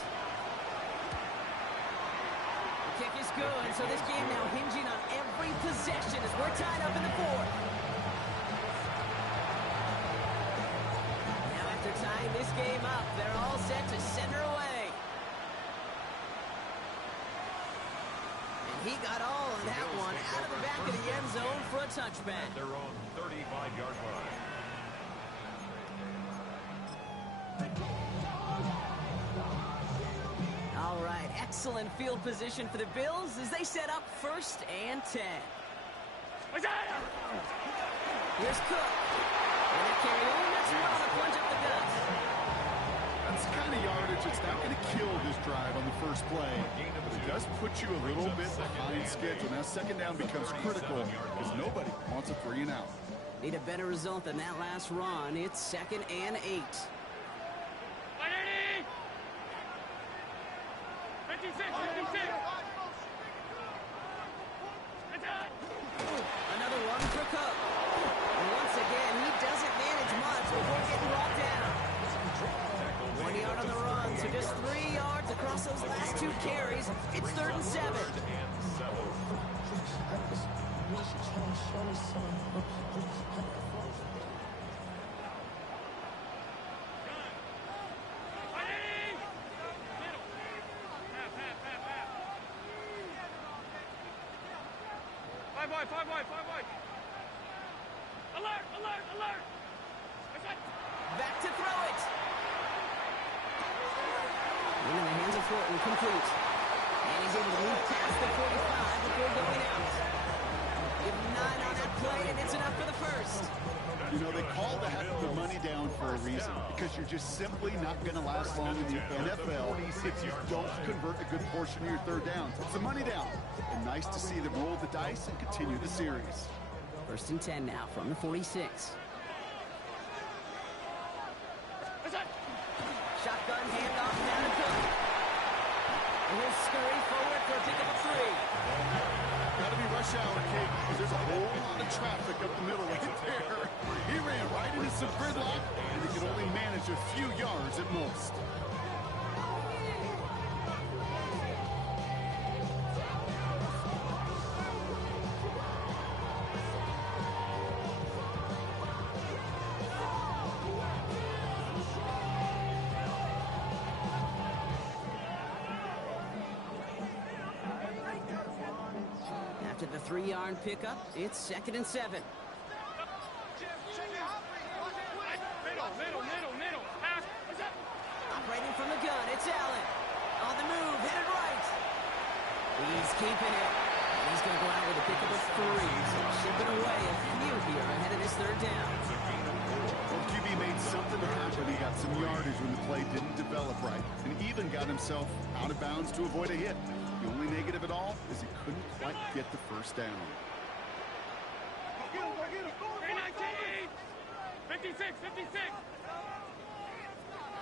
The kick is good, so this game now hinging on every possession as we're tied up in the 4th. Now after tying this game up, they're all set to send her away. He got all of that one out of the back of the end zone for a touchback. At their own 35-yard line. All right, excellent field position for the Bills as they set up 1st and 10. Here's Cook. And a carry on. That's one on the plunge up the gut. That's the kind of yardage that's not going to kill this drive on the first play. But it does put you a little bit behind schedule. Now 2nd down becomes critical because nobody wants a 3 and out. Need a better result than that last run. It's 2nd and 8. Another one for Cook. And once again, he doesn't manage much before getting brought down. 1 yard on the run, so just 3 yards across those last 2 carries. It's 3rd and 7. Back to throw it. In the hands of Thornton, complete. And he's able to move past the 45 before going out. Give him 9 on that play, and it's enough for the first. You know, they call the money down for a reason, because you're just simply not going to last long in the NFL if you don't convert a good portion of your third downs. It's the money down. And nice to see them roll the dice and continue the series. 1st and 10 now from the 46. Shotgun handoff down to Cook. And he'll scurry forward for a pickup of 3. Got to be rush hour, Kate, because there's a whole lot of traffic up the middle right there. He ran right into some gridlock, and he could only manage a few yards at most. After the 3-yard pickup, it's 2nd and 7. Middle. Half. Operating from the gun, it's Allen. On the move, headed right. He's keeping it. And he's going to go out with a pickup of 3. So shipping away a few here ahead of this 3rd down. Well, QB made something happen. He got some yardage when the play didn't develop right, and even got himself out of bounds to avoid a hit. The only negative at all is he couldn't quite get the 1st down. 56.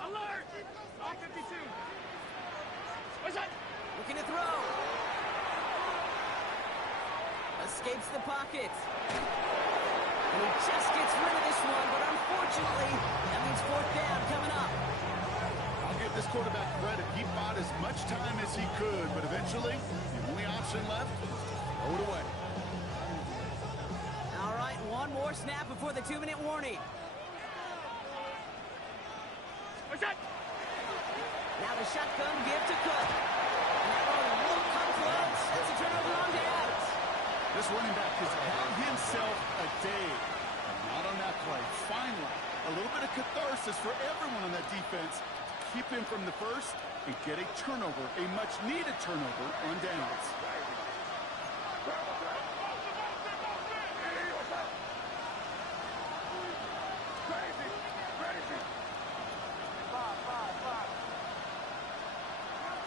Alert! All 52. What's that? Looking to throw. Escapes the pocket. And he just gets rid of this one, but unfortunately, that means 4th down coming up. I'll give this quarterback credit. He bought as much time as he could, but eventually, the only option left was to throw it away. All right, one more snap before the 2-minute warning. What's that? Now the shotgun give to Cook. And that one won't come close. That's a turnover on downs. This running back has had himself a day. Not on that play. Finally, a little bit of catharsis for everyone on that defense to keep him from the first and get a turnover, a much-needed turnover on downs.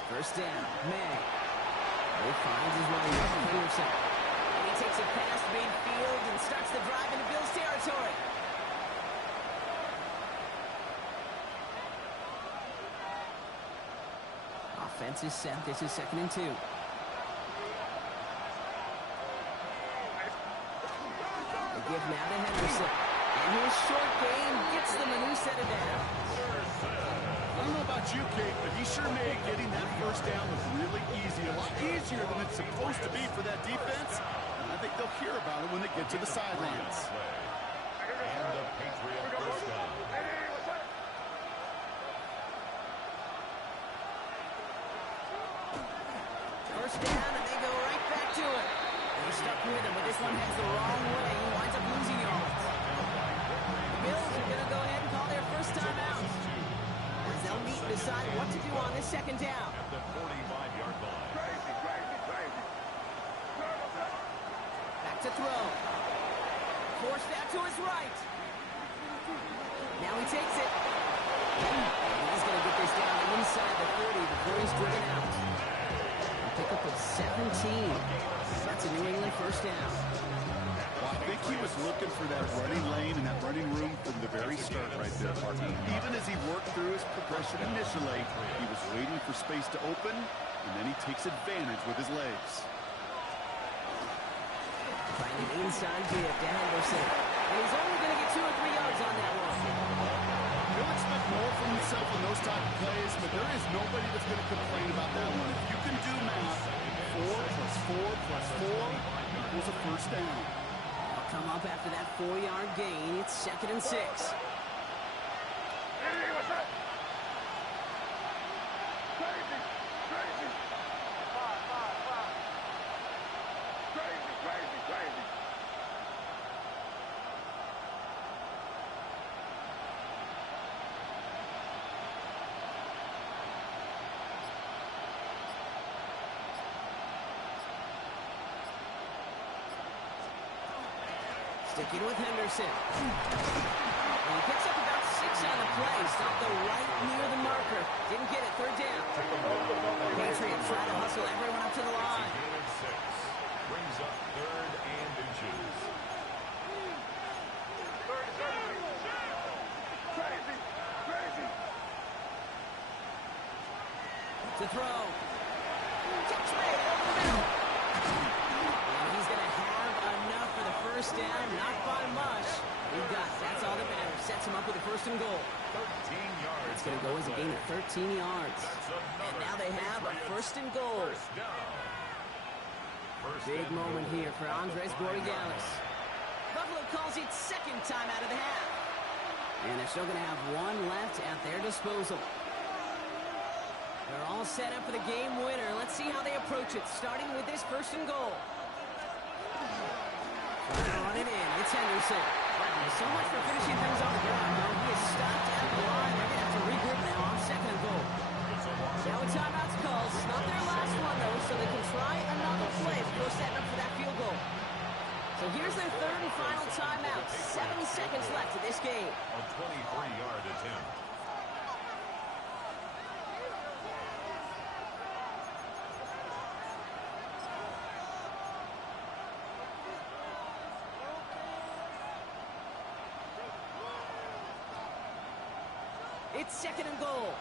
First down, May. He finds his running back, Henderson. And he takes it past midfield and starts the drive into Bills territory. Offense is set. This is 2nd and 2. The give now to Henderson. And his short game gets them a new set of downs. I don't know about you, Kate, but he sure made getting that 1st down look really easy. A lot easier than it's supposed to be for that defense. And I think they'll hear about it when they get to the sidelines. And the Patriot 1st down. First down, and they go right back to it. And he's stuck with him, but this one heads the wrong way. He winds up losing yards. The Bills are going to go ahead and call their first time out. As they'll meet and decide what to do on this 2nd down. At the 45-yard line. Back to throw. Forced out to his right. Now he takes it. And he's going to get this down inside the 40 before he's driven out. A pickup of 17. That's a New England 1st down. Well, I think he was looking for that running lane and that running room from the very start right there, partner. Even as he worked through his progression initially, he was waiting for space to open, and then he takes advantage with his legs. Trying an inside give to Henderson. And he's only going to get 2 or 3 yards on that one. He'll expect more from himself in those type of plays, but there is nobody that's going to complain about that one. If you can do math, 4 plus 4 plus 4 equals a 1st down. They'll come up after that 4-yard gain. It's 2nd and 6. Sticking with Henderson. And he picks up about 6 on the play. Stopped the right near the marker. Didn't get it. Third down. Patriots try to hustle everyone up to the line. Gain of 6. Brings up 3rd and inches. To throw. Catch made over the middle. And he's going to have enough for the first down. Not by much. He got it. That's all that matters. Sets him up with a 1st and goal. 13 yards. It's going to go as a gain of 13 yards. And now they have a 1st and goal. First down. Big moment here for Andres Borregales. Buffalo calls it 2nd time out of the half. And they're still going to have 1 left at their disposal. They're all set up for the game winner. Let's see how they approach it, starting with this 1st and goal. Run it in. It's Henderson. So much for finishing things on the ground. Now he is stopped at the line. They're going to have to regroup now on 2nd and goal. Now a timeout's called. It's not their last one, though, so they can try another play before setting up for that field goal. So here's their 3rd and final timeout. 7 seconds left in this game. A 23-yard attempt. It's 2nd and goal.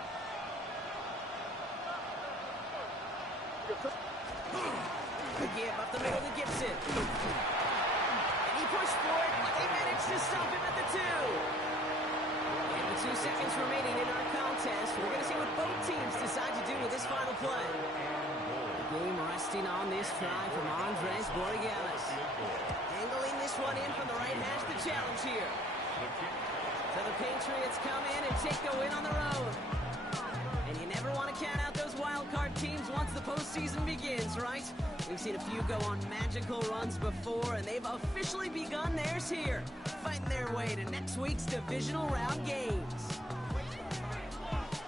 The give up the middle to Gibson. And he pushed for it, but they managed to stop him at the 2. And with 2 seconds remaining in our contest, we're going to see what both teams decide to do with this final play. The game resting on this try from Andres Borregales. Angling this one in from the right hash, the challenge here. So the Patriots come in and take the win on the road. And you never want to count out those wild card teams once the postseason begins, right? We've seen a few go on magical runs before, and they've officially begun theirs here, fighting their way to next week's divisional round games.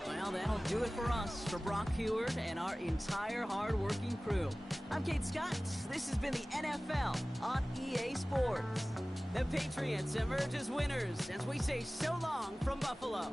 Well, that'll do it for us, for Brock Heward and our entire hard-working crew. I'm Kate Scott. This has been the NFL on EA Sports. The Patriots emerge as winners as we say so long from Buffalo.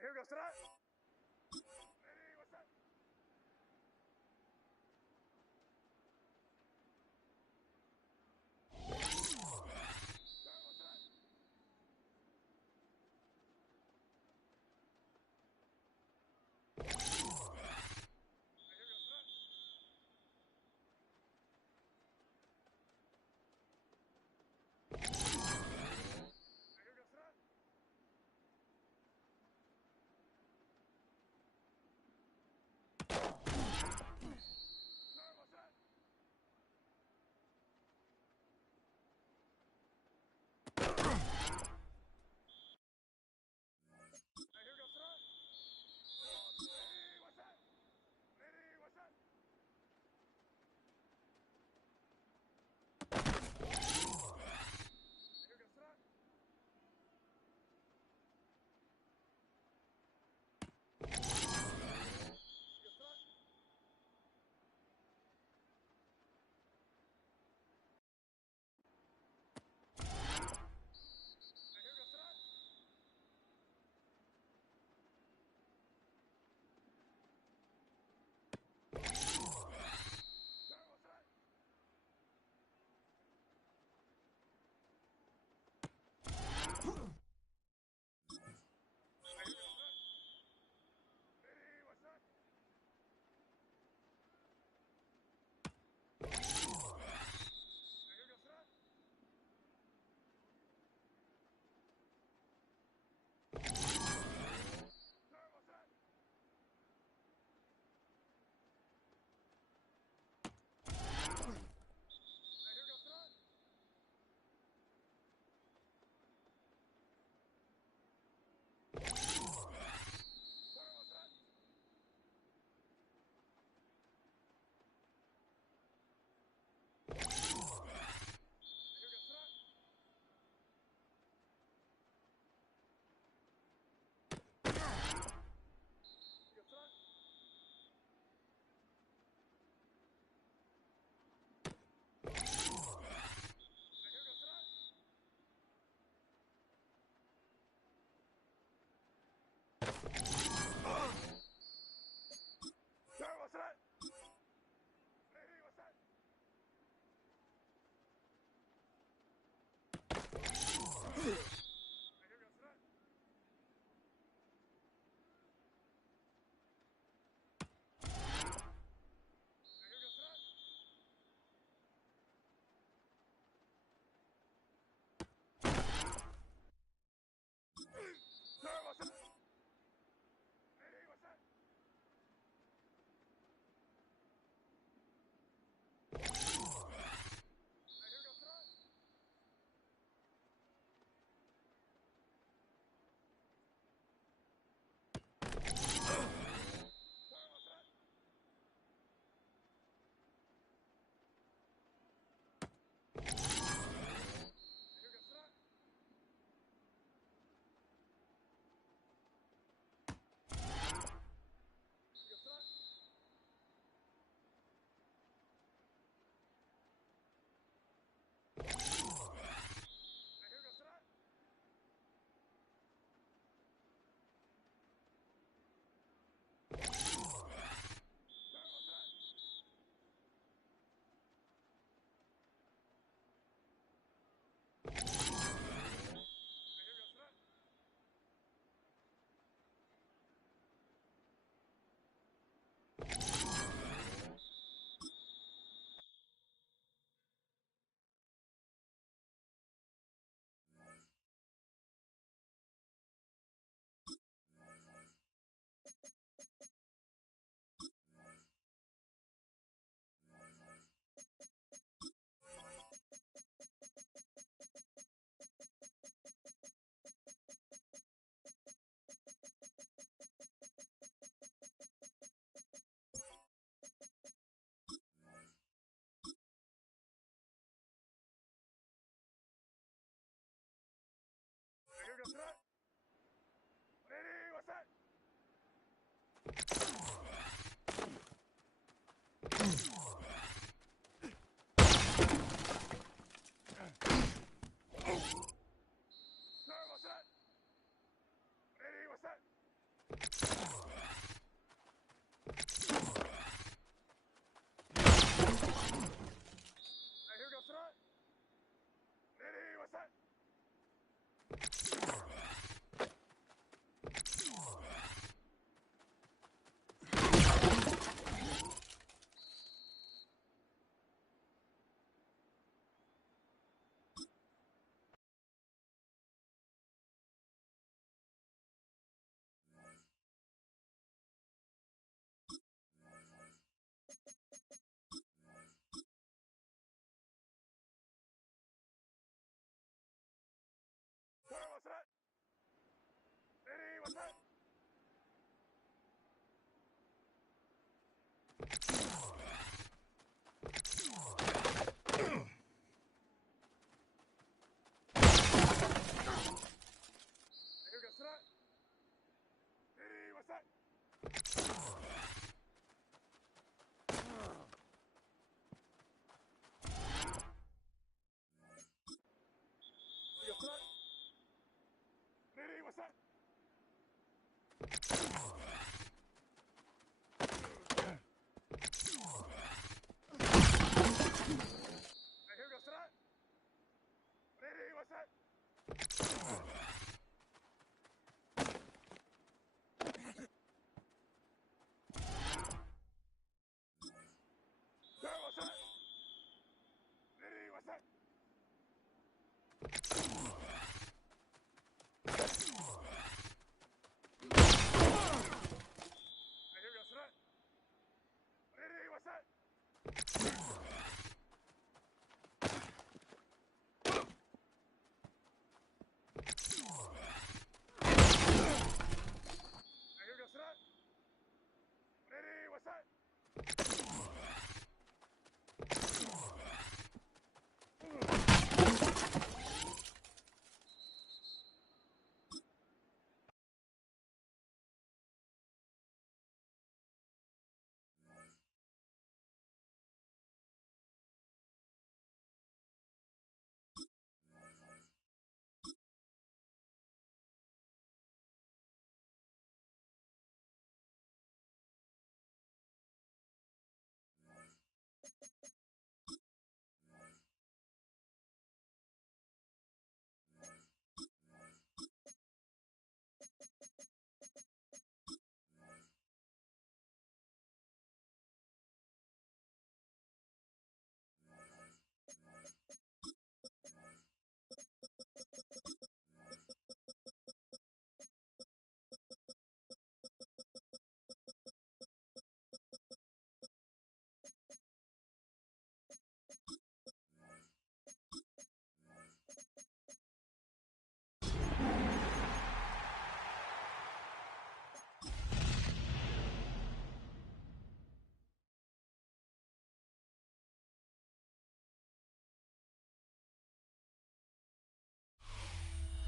Here we go. Sit up. Ready, what's up?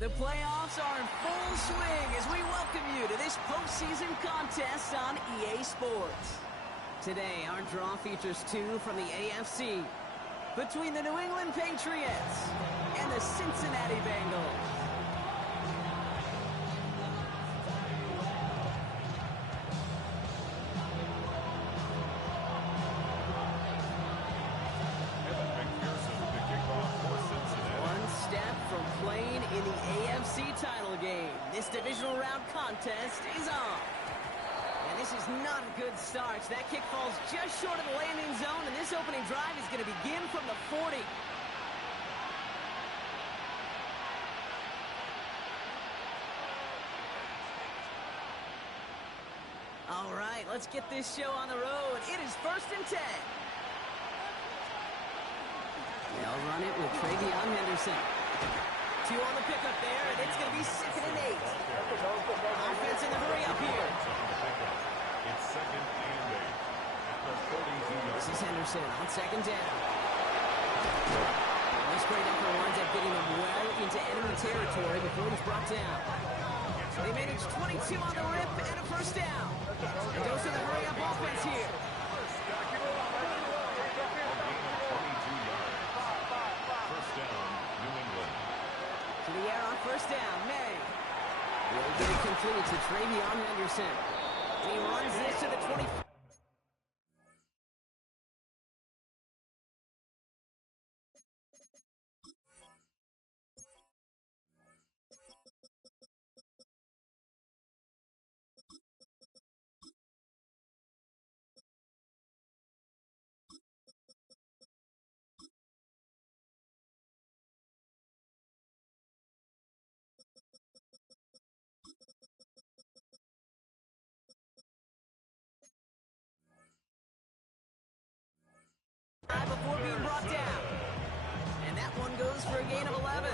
The playoffs are in full swing as we welcome you to this postseason contest on EA Sports. Today, our draw features two from the AFC between the New England Patriots and the Cincinnati Bengals. Title game. This divisional round contest is on. And this is not a good start. That kick falls just short of the landing zone, and this opening drive is going to begin from the 40. All right, let's get this show on the road. It is 1st and 10. They'll run it with Travion Henderson. Two on the pickup there, and it's going to be 2nd and 8. Offense in the hurry up here. It's 2nd and 8 at the 42-yard. This is Henderson on 2nd down. This great effort winds up getting them well into enemy territory before he's brought down. They manage 22 on the rip and a 1st down. A dose of the hurry up offense here. To the air on 1st down, May. Will get it complete to Travion Henderson. And he runs this to the 20. Before being brought down. And that one goes for a gain of 11.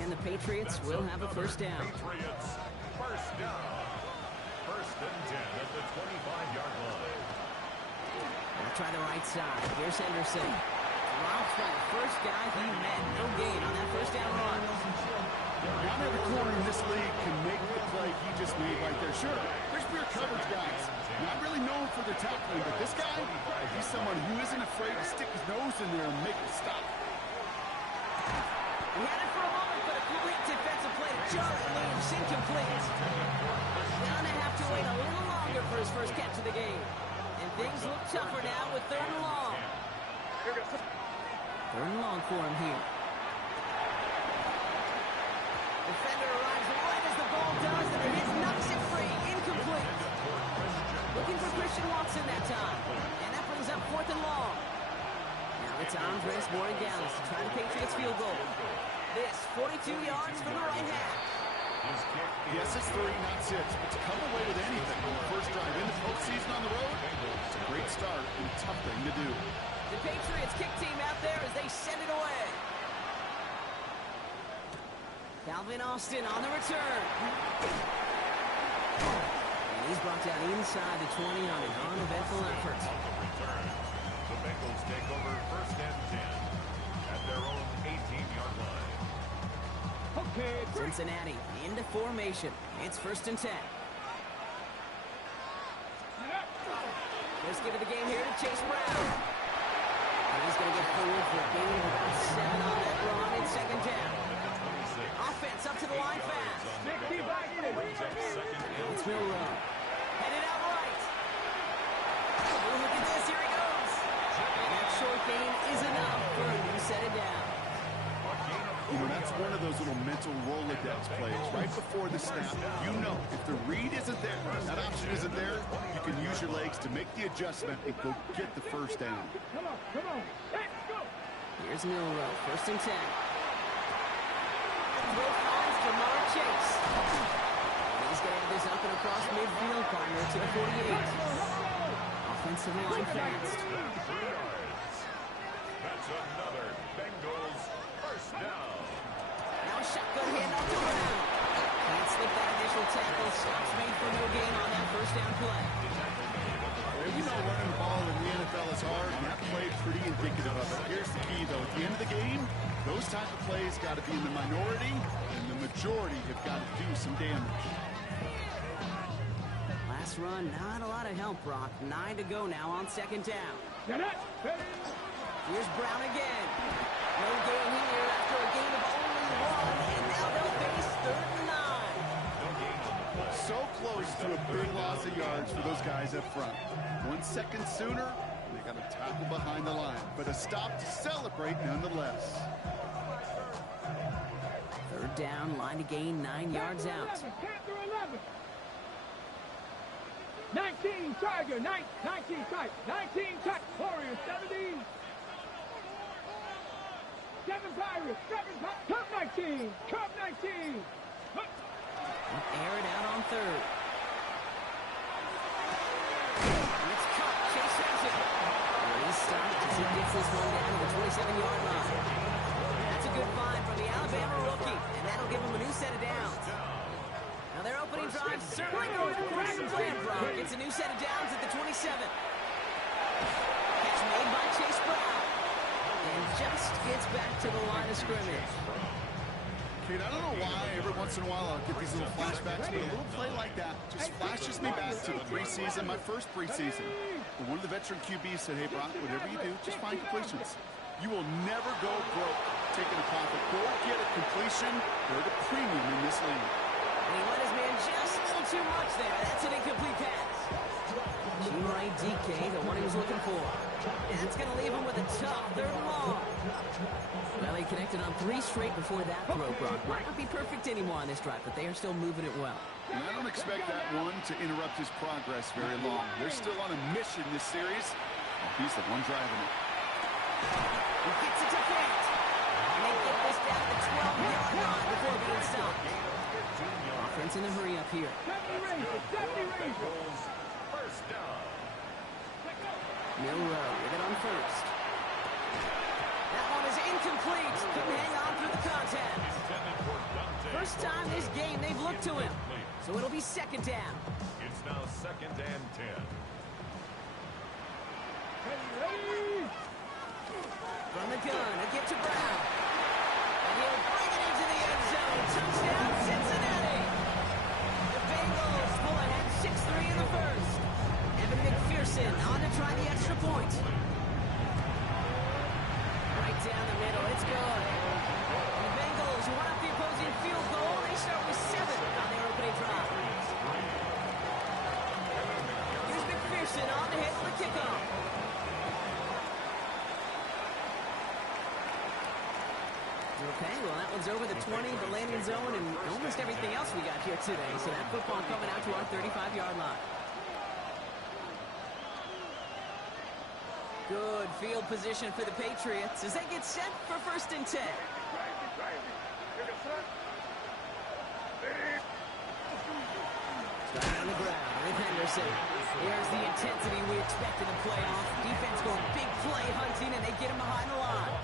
And the Patriots will have a 1st down. Patriots, 1st down. 1st and 10 at the 25-yard line. They'll try the right side. Here's Henderson. Drops by the first guy he met. No gain on that 1st down run. Not every corner in this league can make the play he just made right there. Sure, there's pure coverage guys. Not really known for their tackling, but this guy, he's someone who isn't afraid to stick his nose in there and make a stop. He had it for a moment, but a complete defensive play to Jarrett leaves incomplete. Gonna have to wait a little longer for his first catch of the game. And things look tougher now with 3rd and long. 3rd and long for him here. Defender arrives right as the ball does, and the hit knocks it free. Incomplete. Looking for Christian Watson that time. And that brings up 4th and long. Now it's Andres Morgan to try the Patriots field goal. this, 42 yards from the right half. His kick Yes, it's 3, not 6, but to come away with anything on the first drive in the postseason on the road, it's a great start and a tough thing to do. The Patriots kick team out there as they send it away. Calvin Austin on the return. And he's brought down inside the 20 on an uneventful effort. The Bengals take over first and 10 at their own 18-yard line. Cincinnati into formation. It's first and 10. Let's get to the game here to Chase Brown. And he's going to get forward for a gain of about 7 on that run in second down. Offense up to the line fast. It's Milrow. Headed out right. Oh, look at this. Here he goes. And that short gain is enough for a new set of downs. You know, that's one of those little mental Rolodex plays. Right before the snap, you know if the read isn't there, that option isn't there, you can use your legs to make the adjustment and go get the first down. Come on. Let's go. Here's Milrow, first and 10. Throw finds Jamar Chase. And he's going to have this up and across midfield, partner to the 48. Offensive line fast. That's another Bengals first down. Now shotgun handoff to Brown. Can't slip that initial tackle. Stops made for no gain on that first down play. You know running the ball in the NFL is hard, and that play pretty indicative of it. Here's the key, though. At the end of the game, those type of plays got to be in the minority, and the majority have got to do some damage. Last run, not a lot of help, Brock. 9 to go now on second down. Here's Brown again. No gain here after a gain of only 1, and now they'll face third and 9. So close to a big loss of yards for those guys up front. 1 second sooner, they got a tackle behind the line, but a stop to celebrate nonetheless. Third down, line to gain 9 yards out. 19 Tiger, 19 Tiger, 19 Tiger, Warriors, 17. 7 Pirates, 7 Pirates, Cub 19, Cub 19. Air it out on third. And it's caught. Chase has it. And he's stopped as he gets this one down to the 27-yard line. That's a good find from the Alabama rookie, and that'll give him a new set of downs. Now their opening drive certainly goes according to plan, Brock. It's a new set of downs at the 27. Catch made by Chase Brown. And just gets back to the line of scrimmage. Kate, I don't know why every once in a while I'll get these little flashbacks, but a little play like that just flashes me back to the preseason, my first preseason. And one of the veteran QBs said, hey, Brock, whatever you do, just find completions. You will never go broke taking a profit. Go get a completion. They're the premium in this league. And he let his man just a little too much there. That's an incomplete pass. G-Ray DK, the one he was looking for. And that's going to leave him with a tough third and long. Well, he connected on 3 straight before that throw, Brock. Might not be perfect anymore on this drive, but they are still moving it well. And I don't expect that one to interrupt his progress very long. They're still on a mission this series. He's the one driving it. He gets it to Fant. And they get this down to the 12-yard line before being stopped. Offense in a hurry up here. 70 First down. Milrow with it on first. That one is incomplete. Couldn't hang on through the contact. First time this game they've looked to him. So it'll be second down. It's now second and 10. From the gun, a get to Brown. And he'll bring it into the end zone. Touchdown, Cincinnati. The Bengals pull ahead 6-3 in the first. Evan McPherson on to try the extra point. Right down the middle, it's good. And the Bengals want up the opposing field goal. They start with 7 on their opening drive. Here's McPherson on the hit for the kickoff. Okay, well, that one's over the 20, the landing zone, and almost everything else we got here today. So that football coming out to our 35-yard line. Good field position for the Patriots as they get set for first and 10. Starting on the ground with Henderson. Here's the intensity we expect in the playoff. Defense going big play hunting, and they get him behind the line.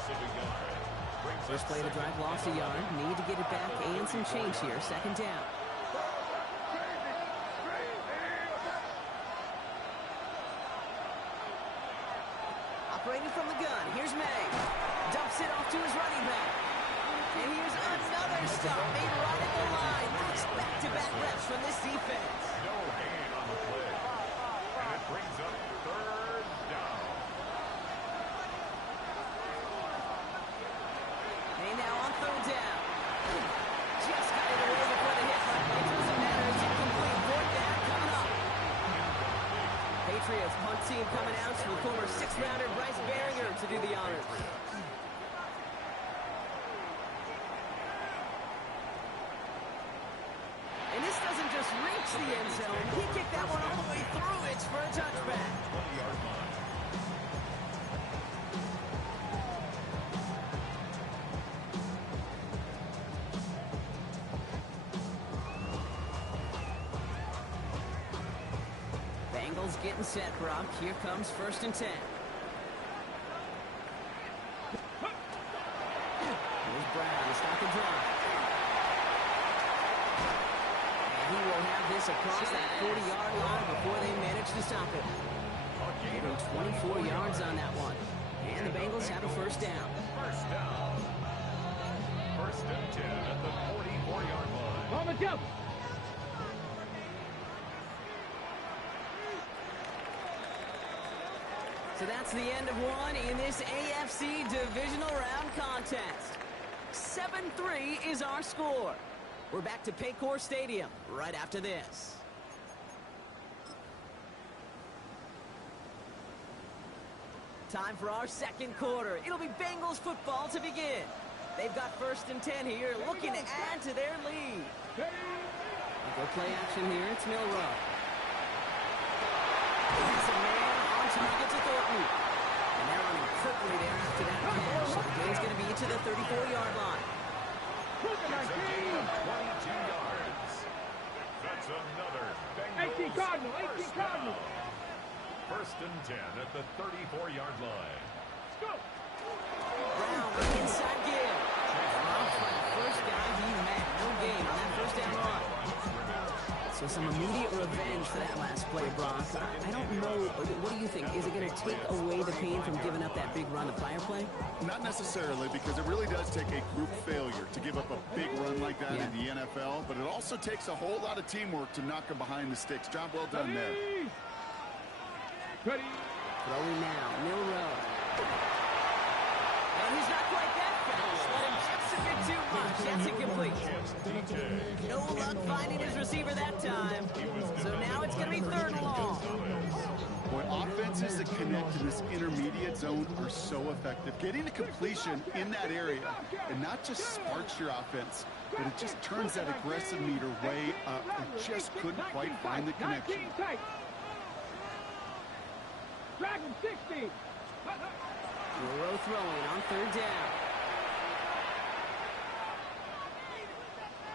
First play of the drive, lost a yard. Need to get it back and some change here. Second down. Operating from the gun. Here's May. Dumps it off to his running back. And here's another stop made right at the line. Nice back-to-back reps from this defense. No gain on the play. And it brings up third down. They now on third down. Just got it away before the hit line. It doesn't matter. It's incomplete. Fourth down coming up. Patriots punt team coming out to the former sixth-rounder Bryce Barringer to do the honors. And this doesn't just reach the end zone. He kicked that one all the way through. It's for a touchback. 20-yard line. Bengals getting set, Brock. Here comes 1st and 10. Here's Brown to stop the drive. And he will have this across that 40-yard line before they manage to stop it. Getting 24 yards on that one. And the Bengals have a first down. First down. 1st and 10 at the 44-yard line. On the jump. So that's the end of one in this AFC Divisional Round contest. 7-3 is our score. We're back to Paycor Stadium right after this. Time for our second quarter. It'll be Bengals football to begin. They've got 1st and 10 here, looking to add to their lead. Go play action here. It's Milrow. That's a man on target to Thornton. And they're running quickly there after that catch. So the gain's going to be to the 34-yard line. It's a gain of 22 yards. That's another Bengals 18 Cardinal, 18 first Cardinal. down. 1st and 10 at the 34-yard line. Brown on the inside give. Off by the first guy he met. No gain on that first down run. So some immediate revenge for that last play, Brock. I don't know. What do you think? Is it going to take away the pain from giving up that big run, the fire play? Not necessarily, because it really does take a group failure to give up a big run like that in the NFL, but it also takes a whole lot of teamwork to knock them behind the sticks. Job well done there. Ready. Throwing now, Milrow. And he's not quite that fast. Let him just a bit too much. That's incomplete. No luck finding his receiver that time. So now it's going to be 3rd and long. Boy, offenses that connect in this intermediate zone are so effective. Getting a completion in that area, and not just sparks your offense, but it just turns that aggressive meter way up. They just couldn't quite find the connection. Dragon 60. Milrow throwing on 3rd down.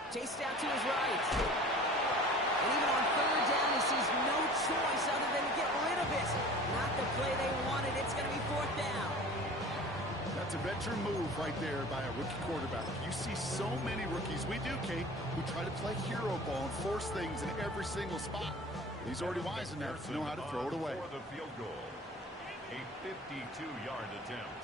Chased out to his right. And even on 3rd down, he sees no choice other than to get rid of it. Not the play they wanted. It's going to be 4th down. That's a veteran move right there by a rookie quarterback. You see so many rookies, we do, Kate, who try to play hero ball and force things in every single spot. He's already wise enough to know how to throw it away. For the field goal. A 52-yard attempt.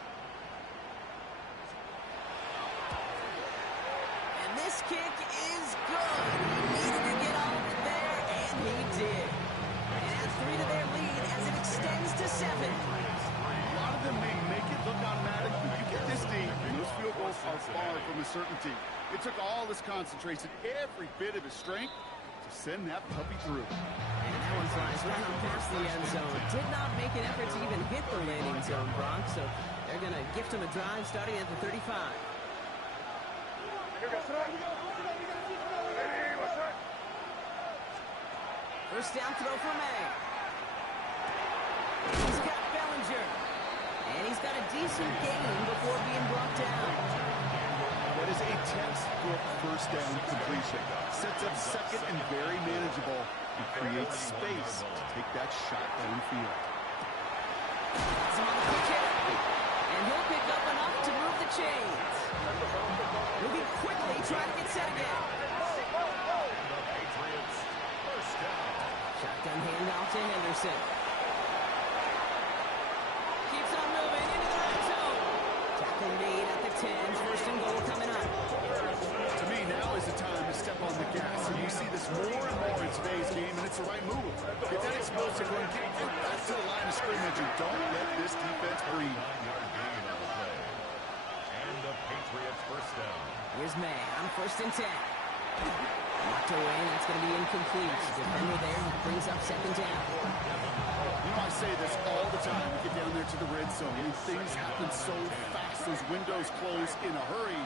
And this kick is good. He needed to get on it there, and he did. And adds 3 to their lead as it extends to 7. A lot of them may make it look automatic, but you get this deep, and those field goals are far from a certainty. It took all his concentration, every bit of his strength, to send that puppy through. And that one flies right on past the end zone. Did not make an effort to even hit the landing zone, Brock, so they're going to gift him a drive starting at the 35. First down throw for May. He's got Bellinger. And he's got a decent gain before being brought down. That is a first down completion. Sets up second and very manageable. He creates space to take that shot downfield. It's on the quick hitter. And he'll pick up enough to move the chains. Moving quickly, trying to get set again. The Patriots first down. Shotgun handoff to Henderson. Keeps on moving into the red zone. Tackle made at the 10. First and goal coming up. To me, now is the time to step on the gas. And you see this more and more in today's game, and it's the right move. Get that explosive run, get back to the line of scrimmage, and don't let this defense breathe. 9-yard gain on the play. And the Patriots first down. Here's May on first and 10. Knocked away, and that's going to be incomplete. Defender there, that brings up second down. You know, I say this all the time. We get down there to the red zone, and things happen so fast. Those windows close in a hurry.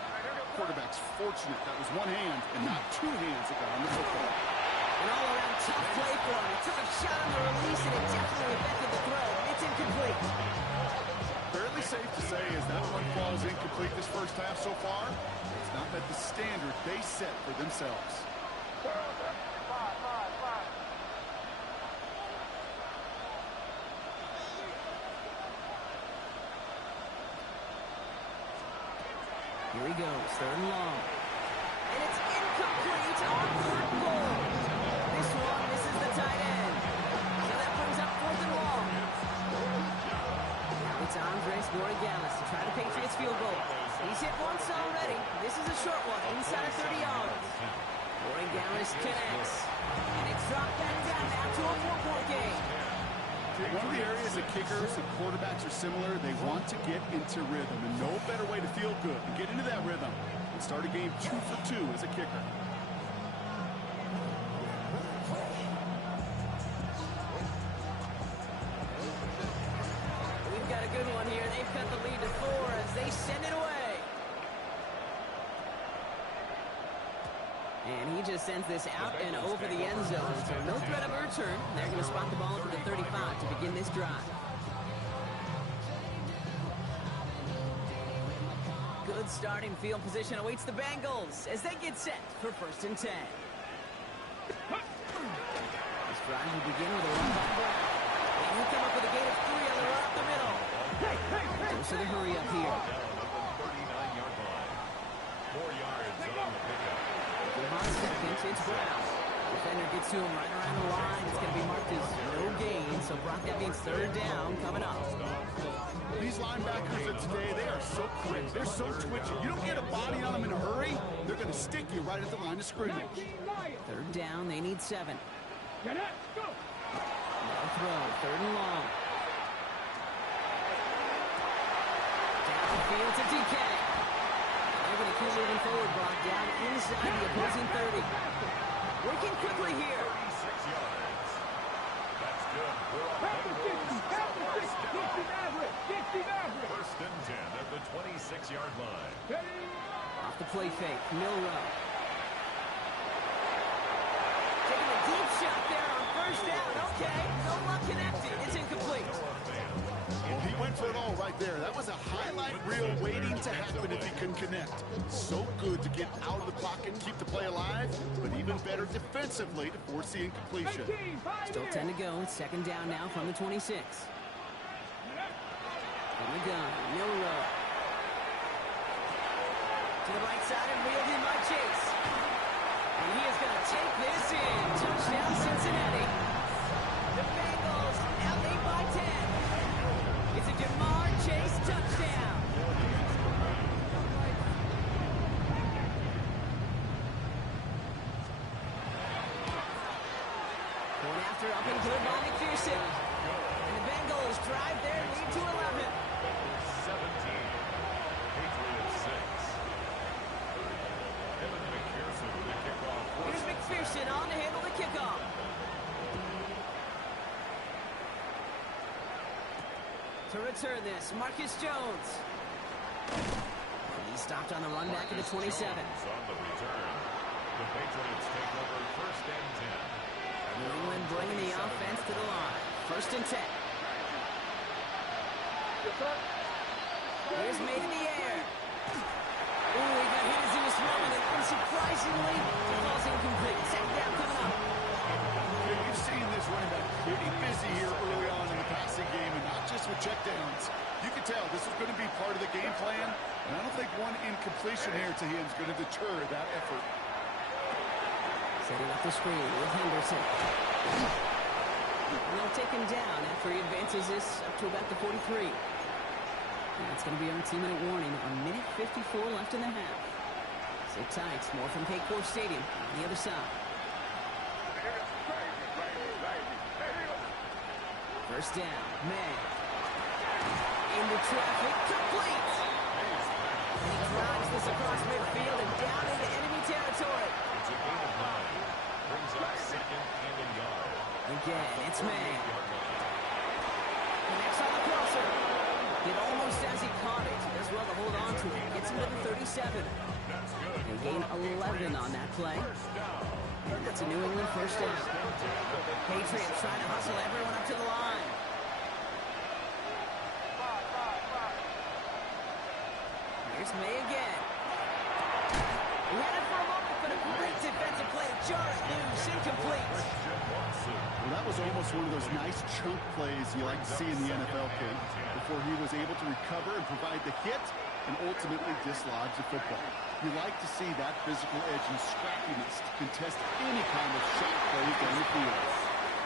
Quarterback's fortunate that was one hand and not two hands that got on the football. An all-around tough play for him. He took a shot on the release, and it definitely affected the throw. It's incomplete. Fairly safe to say as that one falls incomplete this first half so far, it's not met the standard they set for themselves. Here he goes, third and long. And it's incomplete on third goal. This one misses the tight end. So that brings up fourth and long. Now it's Andres Borregales to try the Patriots field goal. He's hit once already. This is a short one, inside of 30 yards. Borregales connects. And it's dropped back down now to a 4-point game. One of the areas that kickers and quarterbacks are similar, they want to get into rhythm, and no better way to feel good and get into that rhythm and start a game 2 for 2 as a kicker. We've got a good one here. They've cut the lead to 4 as they send it away. And he just sends this out and over the end zone. So no threat of a return. They're going to spot the ball up at the 35 to begin this drive. Good starting field position awaits the Bengals as they get set for first and 10. This drive will begin with a run by Brown. And he'll come up with a gain of 3 on the run up the middle. Close to the hurry up here. 39-yard line. 4 yards on the pickup. Behind seconds, it's Brown. Defender gets to him right around the line. It's going to be marked as no gain, so Brock, that means third down coming up. These linebackers of today, they are so quick. They're so twitchy. You don't get a body on them in a hurry, they're going to stick you right at the line of scrimmage. Third down, they need 7. Get up, go. No throw, third and long. Downfield to DK. They're going to keep moving forward, Brock, down inside the opposing 30. Working quickly here. 36 yards. That's good. Pass the 50, pass the 60. Get the average, get the average. First and 10 at the 26-yard line. Ready? Off the play fake, Milrow. Taking a deep shot there on first down. Okay, no luck connected. It's incomplete. He went for it all right there. That was a highlight reel waiting to happen if he couldn't connect. So good to get out of the pocket and keep the play alive, but even better defensively to force the incompletion. Still 10 to go. It's second down now from the 26. From the gun, Milrow. To the right side and reeled in by Chase. And he is going to take this in. Touchdown, Cincinnati. The Bengals now lead by 10. It's a Jamar Chase touchdown. Going after up and good by McPherson. And the Bengals drive their lead to 11. 17. Patriots 6. Evan McPherson with the kickoff. Here's McPherson on to handle the kickoff. To return this, Marcus Jones. He stopped on the run back at the 27. On the return. The Patriots take over first and 10. New England bringing the offense to the line. First and 10. Here's made in the air. Ooh, he got hit as he was throwing, and unsurprisingly, checkdowns. You can tell this is going to be part of the game plan, and I don't think one incompletion here to him is going to deter that effort. Setting up the screen with Henderson. And they'll take him down after he advances this up to about the 43. And that's going to be our 2-minute warning. A minute 54 left in the half. Sit tight. More from Paycor Stadium on the other side. First down. May. Into traffic. Complete. And he drives this across midfield and down into enemy territory. It's a gain of 9. Brings up second and a yard. Again, it's May. Connects on the crosser. Did almost as he caught it. He does well to hold on to it. Gets him to the 37. They gain 11 on that play. And that's a New England first down. Patriots trying to hustle everyone up to the line. Here's May again. He had it for a moment, but a great defensive play to jar it loose. Incomplete. Well, that was almost one of those nice chunk plays you like to see in the NFL, kid, before he was able to recover and provide the hit and ultimately dislodge the football. You like to see that physical edge and scrappiness to contest any kind of shot plays down the field.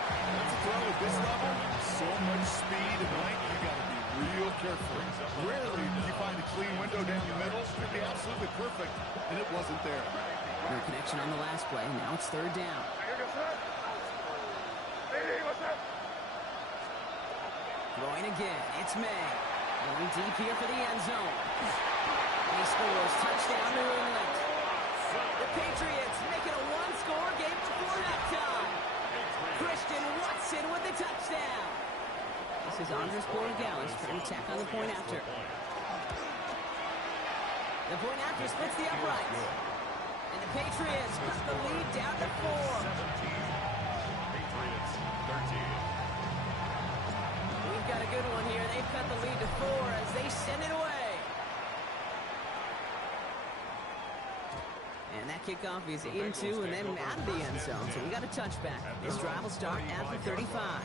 That's a throw at this level. So much speed and length, you got to be real careful. Rarely do you find a clean window down the middle. It'd be absolutely perfect, and it wasn't there. No connection on the last play. Now it's third down. Throwing again. It's May. Going deep here for the end zone. And he scores. Touchdown, New England. The Patriots make it a one-score game before halftime. Christian Watson with the touchdown. This is Andres Borregales trying to tack on the point after. The point after splits the uprights. And the Patriots cut the lead down to 4. 17. Patriots 13. We've got a good one here. They've cut the lead to 4 as they send it away. And that kickoff is into and then out of the end zone. So we got a touchback. This drive will start at the 35.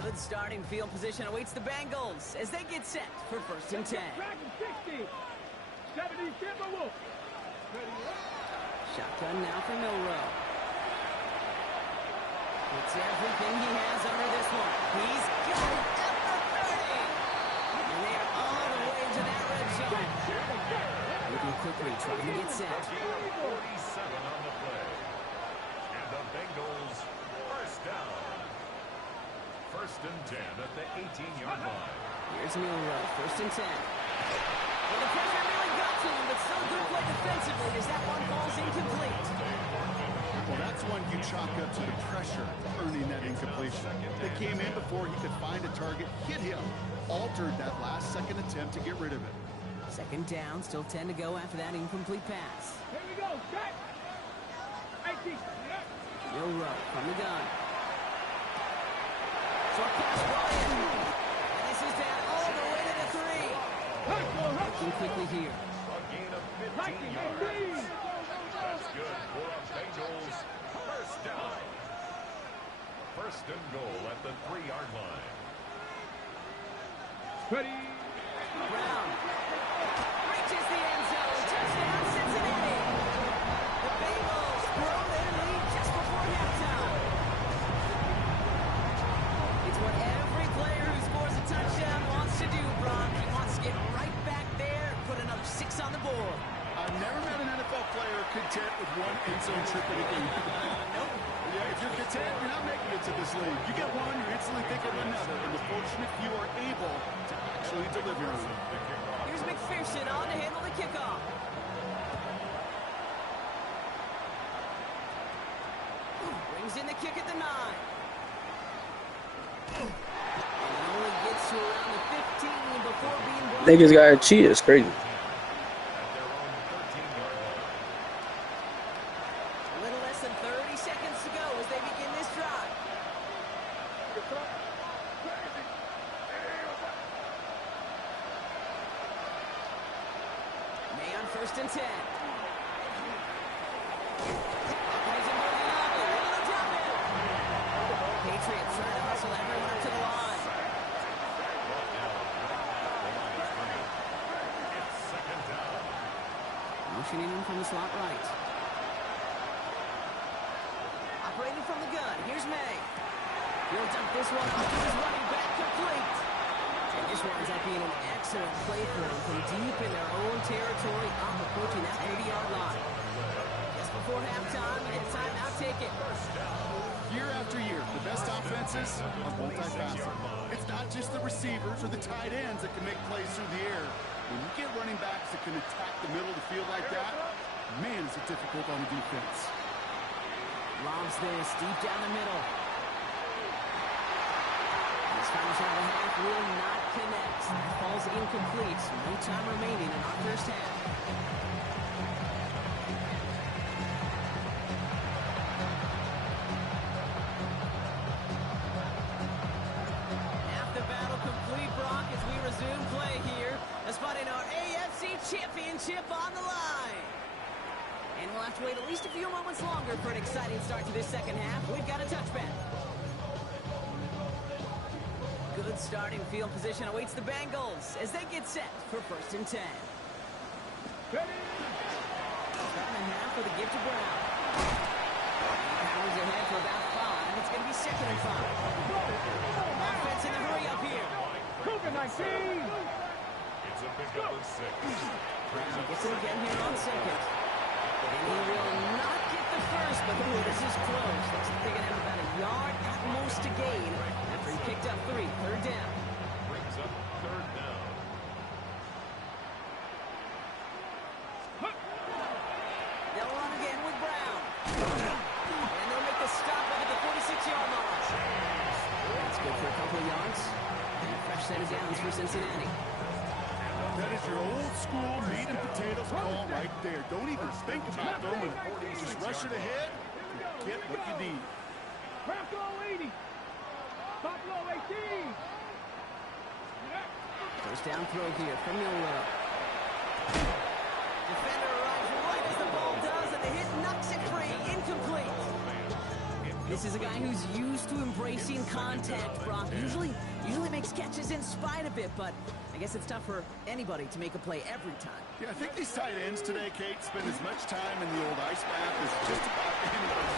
Good starting field position awaits the Bengals as they get set for first and 10. Shotgun now for Milrow. It's everything he has under this one. He's got it at the 30. And they are all the way into that red zone. Looking quickly, trying to get set. 47 on the play. And the Bengals first down. First and 10 at the 18-yard line. Here's Milrow, first and 10. Well, the pressure really got to him, but still good play defensively as that one falls incomplete. Well, that's one you chalk up to the pressure earning that incompletion. They came in before he could find a target, hit him, altered that last-second attempt to get rid of it. Second down, still 10 to go after that incomplete pass. Here we go, set. 18. Milrow from the gun. Short pass brought in. And this is down all the way to the 3. Looking quickly here. A gain of 15 yards. That's good for a Bengals first down. First and goal at the 3-yard line. Ready. Brown reaches the end zone. Touchdown, Cincinnati. The Bengals grow their lead just before halftime. It's what every player who scores a touchdown wants to do, Brock. He wants to get right back there and put another 6 on the board. I've never met an NFL player content with one end zone trip in a game. Nope. Yeah, if you're content, you're not making it to this league. You get one, you're instantly thinking of another, and the fortunate few are able to actually deliver on it. Here's McPherson on to handle the kickoff. Brings in the kick at the 9. And he only gets to around the 15 before being brought. Niggas gotta cheat. It's crazy. A little less than 30 seconds to go as they begin this drive. May on first and 10. Mechanism holding up. They're able to drop it. motioning in from the slot right. Operating from the gun, here's May. He'll dump this one off to his running back, complete. And this winds up being an excellent play for them from deep in their own territory, up approaching that 30-yard line. Just before halftime, and it's timeout, take it. Year after year, the best offenses are multifaceted. It's not just the receivers or the tight ends that can make plays through the air. When you get running backs that can attack the middle of the field like that, man, is it difficult on the defense. Lobs this deep down the middle. This final shot of the half will not connect. That falls incomplete. No time remaining in our first half. Half the battle complete, Brock, as we resume play here. A spot in our AFC Championship on the line. And we'll have to wait at least a few moments longer for an exciting start to this second half. We've got a touchback. Good starting field position awaits the Bengals as they get set for 1st and 10. Starting the half with a give to Brown. He powers ahead for about 5. It's going to be 2nd and 5. Offense in the hurry up here. Cougar 19. It's a pickup of 6. Brown gets it again here on 2nd. And he will not get the first, but ooh, this is close. Looks like they're going to have about a yard at most to gain after he picked up 3. 3rd down. Brings up 3rd down. They'll run again with Brown. And they'll make the stop up at the 46-yard line. That's good for a couple of yards. And a fresh set of downs for Cincinnati. That is your old school meat and potatoes call right there. Don't even think about throwing. Just rush it ahead and get what you need. Bronco 80. Buffalo 18. First down throw here from Milrow. Defender arrives right as the ball does, and the hit knocks it free. Incomplete. This is a guy who's used to embracing contact, Brock. Usually makes catches in spite of it, but I guess it's tough for anybody to make a play every time. Yeah, I think these tight ends today, Kate, spend as much time in the old ice bath as just about anybody.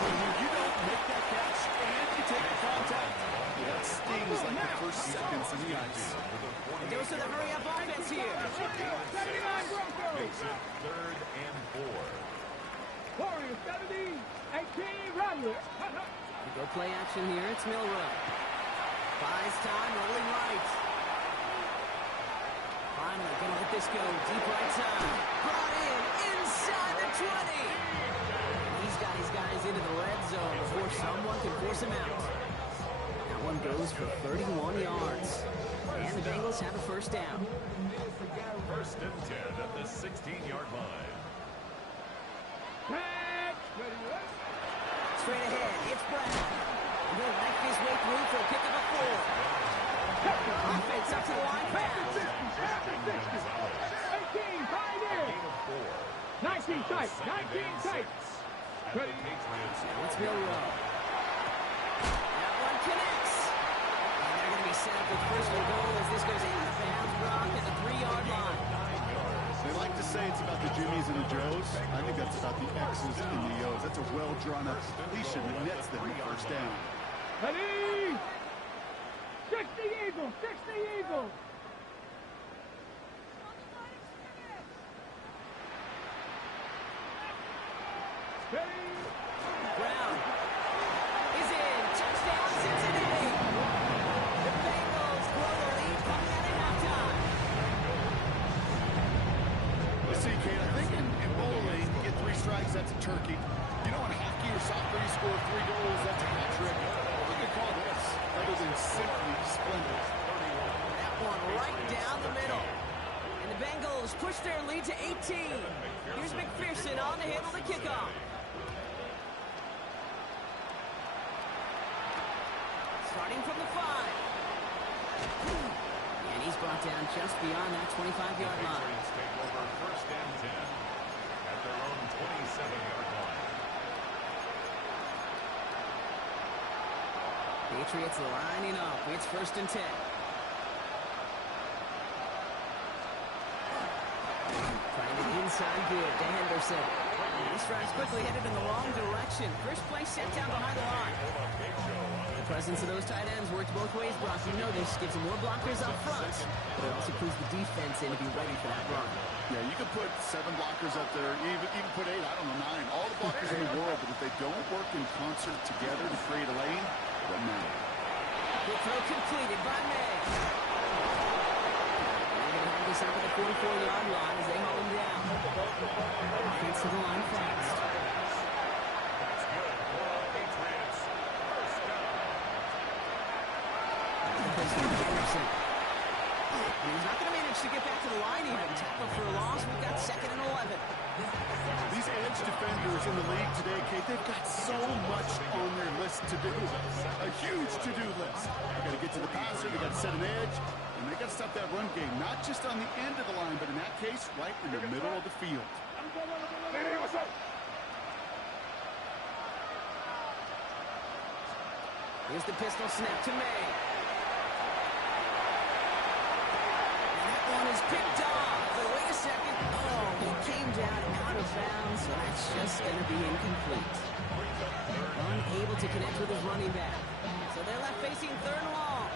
When you don't make that catch and you take the contact, that stings like the first seconds in the ice. And goes to the hurry-up offense here. 79 Broncos. Makes it 3rd and 4. Warriors 70. 18 Ramblers. We go play action here. It's Milrow. Buys time, rolling right. Finally, gonna let this go. Deep right side. Brought in inside the 20. He's got his guys into the red zone before someone can force him out. That one goes for 31 yards. And the Bengals have a first down. 1st and 10 at the 16-yard line. Straight ahead, it's Brown. He'll make his way through for a pick of a 4. Offense up to the line pass. 18 tight end. 19 tight. 19 tight. Ready. It's Milrow. That one connects. And they're going to be set up with 1st and goal as this goes in the bounds, Brock, at the 3-yard line. They like to say it's about the Jimmies and the Joes. I think that's about the X's and the O's. That's a well-drawn-up completion that nets them a first down. Ready. 60 Eagles. 60 Eagles. Ready. Brown is in. Touchdown, Cincinnati. The Bengals grow the lead coming out at halftime. Let's see, Kate, I think in bowling, you get 3 strikes, that's a turkey. You know, in hockey or soccer, you score 3 goals, that's a hat trick. What do you call this? Other than simply splendid. That one right down the middle. And the Bengals push their lead to 18. Here's McPherson on to handle the kickoff. Starting from the 5. And he's brought down just beyond that 25-yard line. Patriots take over 1st and 10 at their own 27-yard line. Patriots lining up. It's 1st and 10. Trying to inside good to Henderson. These drives quickly headed in the wrong direction. First play set down behind the line. The presence of those tight ends works both ways, Brock. You know this. Gives them more blockers up front, but it also puts the defense in to be ready for that run. Yeah, you can put 7 blockers up there, even put 8, I don't know, 9. All the blockers in the world, but if they don't work in concert together to create a lane, it doesn't matter. Good throw completed by May. They're going to have this up at the 44-yard line as they hold him down. Offense to the line fast. That's good for the Patriots. First down. Henderson. And he's not going to manage to get back to the line even. Tackle for a loss. We've got 2nd and 11. These edge defenders in the league today, Kate, they've got so much on their list to do. A huge to-do list. They got to get to the passer, they got to set an edge, and they got to stop that run game, not just on the end of the line, but in that case, right in the middle of the field. Here's the pistol snap to May. One is picked off, but wait a second. Oh, he came down out of bounds, so that's just going to be incomplete. Unable to connect with his running back. So they're left facing 3rd and long.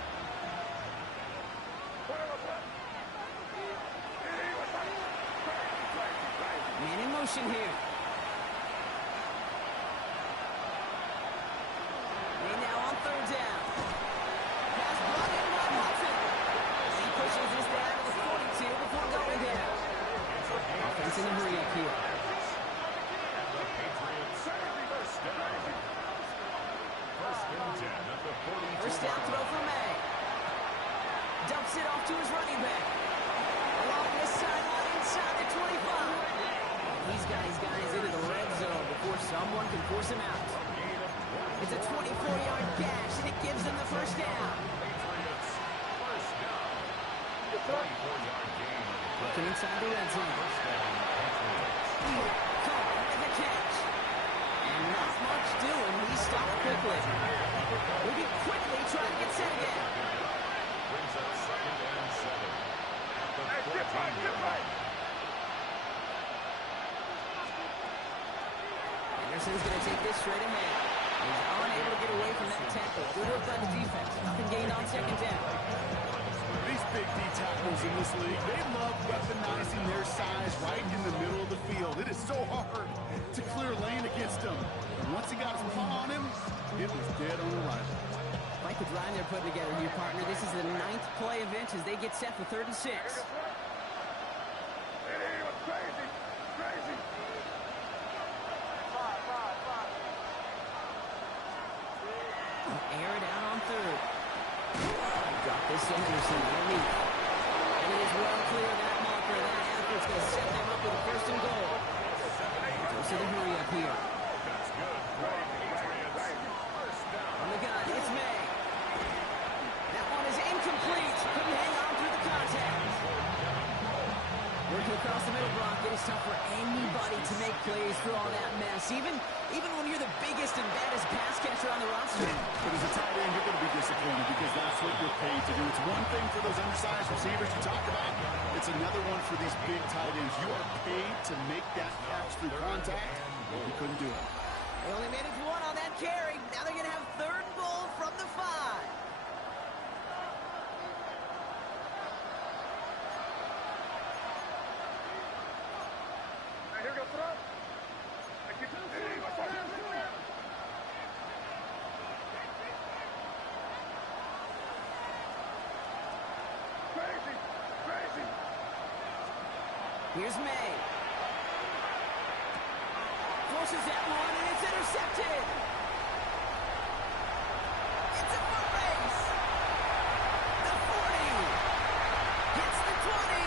Man in motion here. They now on 3rd down. Pass brought in by Watson. He pushes this down to the 42 before going down. Offense in a hurry up here. And the Patriots first down. First and 10 at the 42. First down throw for May. Dumps it off to his running back. Along this sideline inside the 25. He's got his guys into the red zone before someone can force him out. It's a 24-yard dash, and it gives them the first down. Patriots first down. 24-yard gain on the play. Looking inside the red zone. First down, Patriots. Caught with the catch. And not much doing. He stopped quickly. Moving quickly, trying to get set again. Brings up 2nd and 7 at the 14-yard line. Anderson's going to take this straight ahead. He's unable to get away from that tackle. Good work by the defense. Nothing gained on 2nd down. These big D tackles in this league, they love weaponizing their size right in the middle of the field. It is so hard to clear lane against them. And once he got his paw on him, it was dead on arrival. Like the drive they're putting together here, partner. This is the 9th play of inch as they get set for 3rd and 6. Air it out on 3rd. Drop this to Henderson underneath. And it is well clear of that marker. That effort's going to set them up with a 1st and goal. Goes to the hurry up here. That's good for the Patriots. First down. On the gun, it's May. That one is incomplete. Couldn't hang on through the contact. Working across the middle block, it is tough for anybody to make plays through all that mess. Even when you're the biggest and baddest pass catcher on the roster. But as a tight end, you're going to be disappointed because that's what you're paid to do. It's one thing for those undersized receivers you talk about. It's another one for these big tight ends. You are paid to make that catch through contact. You couldn't do it. They only managed 1 on that carry. Now they're going to have 3rd goal from the 5. Here's May. Forces that one, and it's intercepted. It's a foot race. The 40. Hits the 20.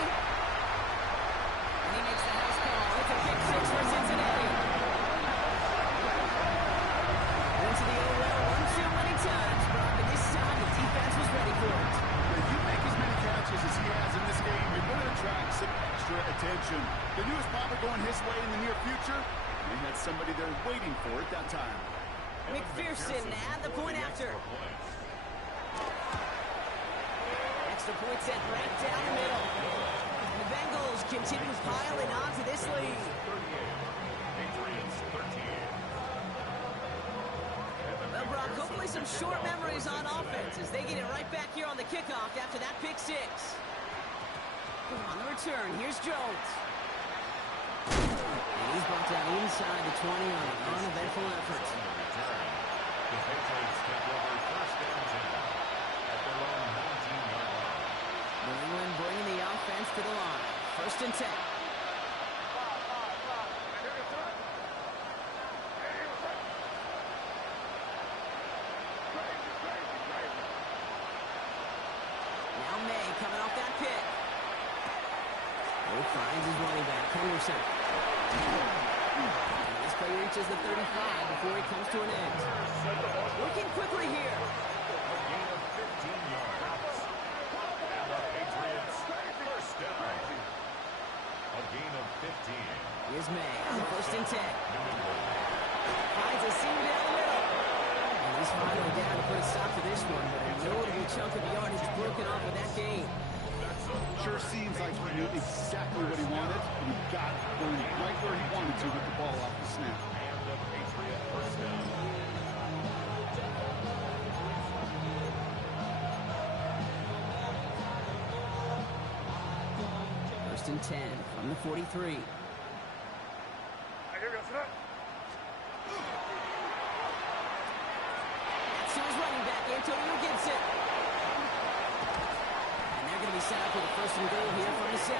And he makes the house call. It's a pick 6 for Cincinnati. Went to the O-well one too many times, Brock, but this time the defense was ready for it. If you make as many catches as he has in this game, you're going to attract some extra attention. The news probably going his way in the near future. He had somebody there waiting for it that time. McPherson at the point after. Extra point set right down the middle. the Bengals continue piling onto this lead. Patriots 13. Well, Brock, hopefully some short memories on offense as they get it right back here on the kickoff after that pick six. On the return, here's Jones. And he's brought down inside the 20 on an uneventful effort. The Patriots take over first and 10 at their own 19-yard line. New England bringing the offense to the line. First and 10. Now May coming off that pick. Finds his running back, Henderson. And this play reaches the 35 before he comes to an end. Working quickly here. A gain of 15 yards. And the Patriots first down. A gain of 15. Here's May on first and 10. New England. Finds a seam down the middle. And he's finally down to put a stop to this one, but a notable chunk of yardage broken off of that game. Sure seems like he knew exactly what he wanted, and he got going right where he wanted to with the ball off the snap. And the Patriot first down. First and 10 from the 43. That's to his running back, Antonio Gibson. And they're going to be set up with a first and goal here from the 7.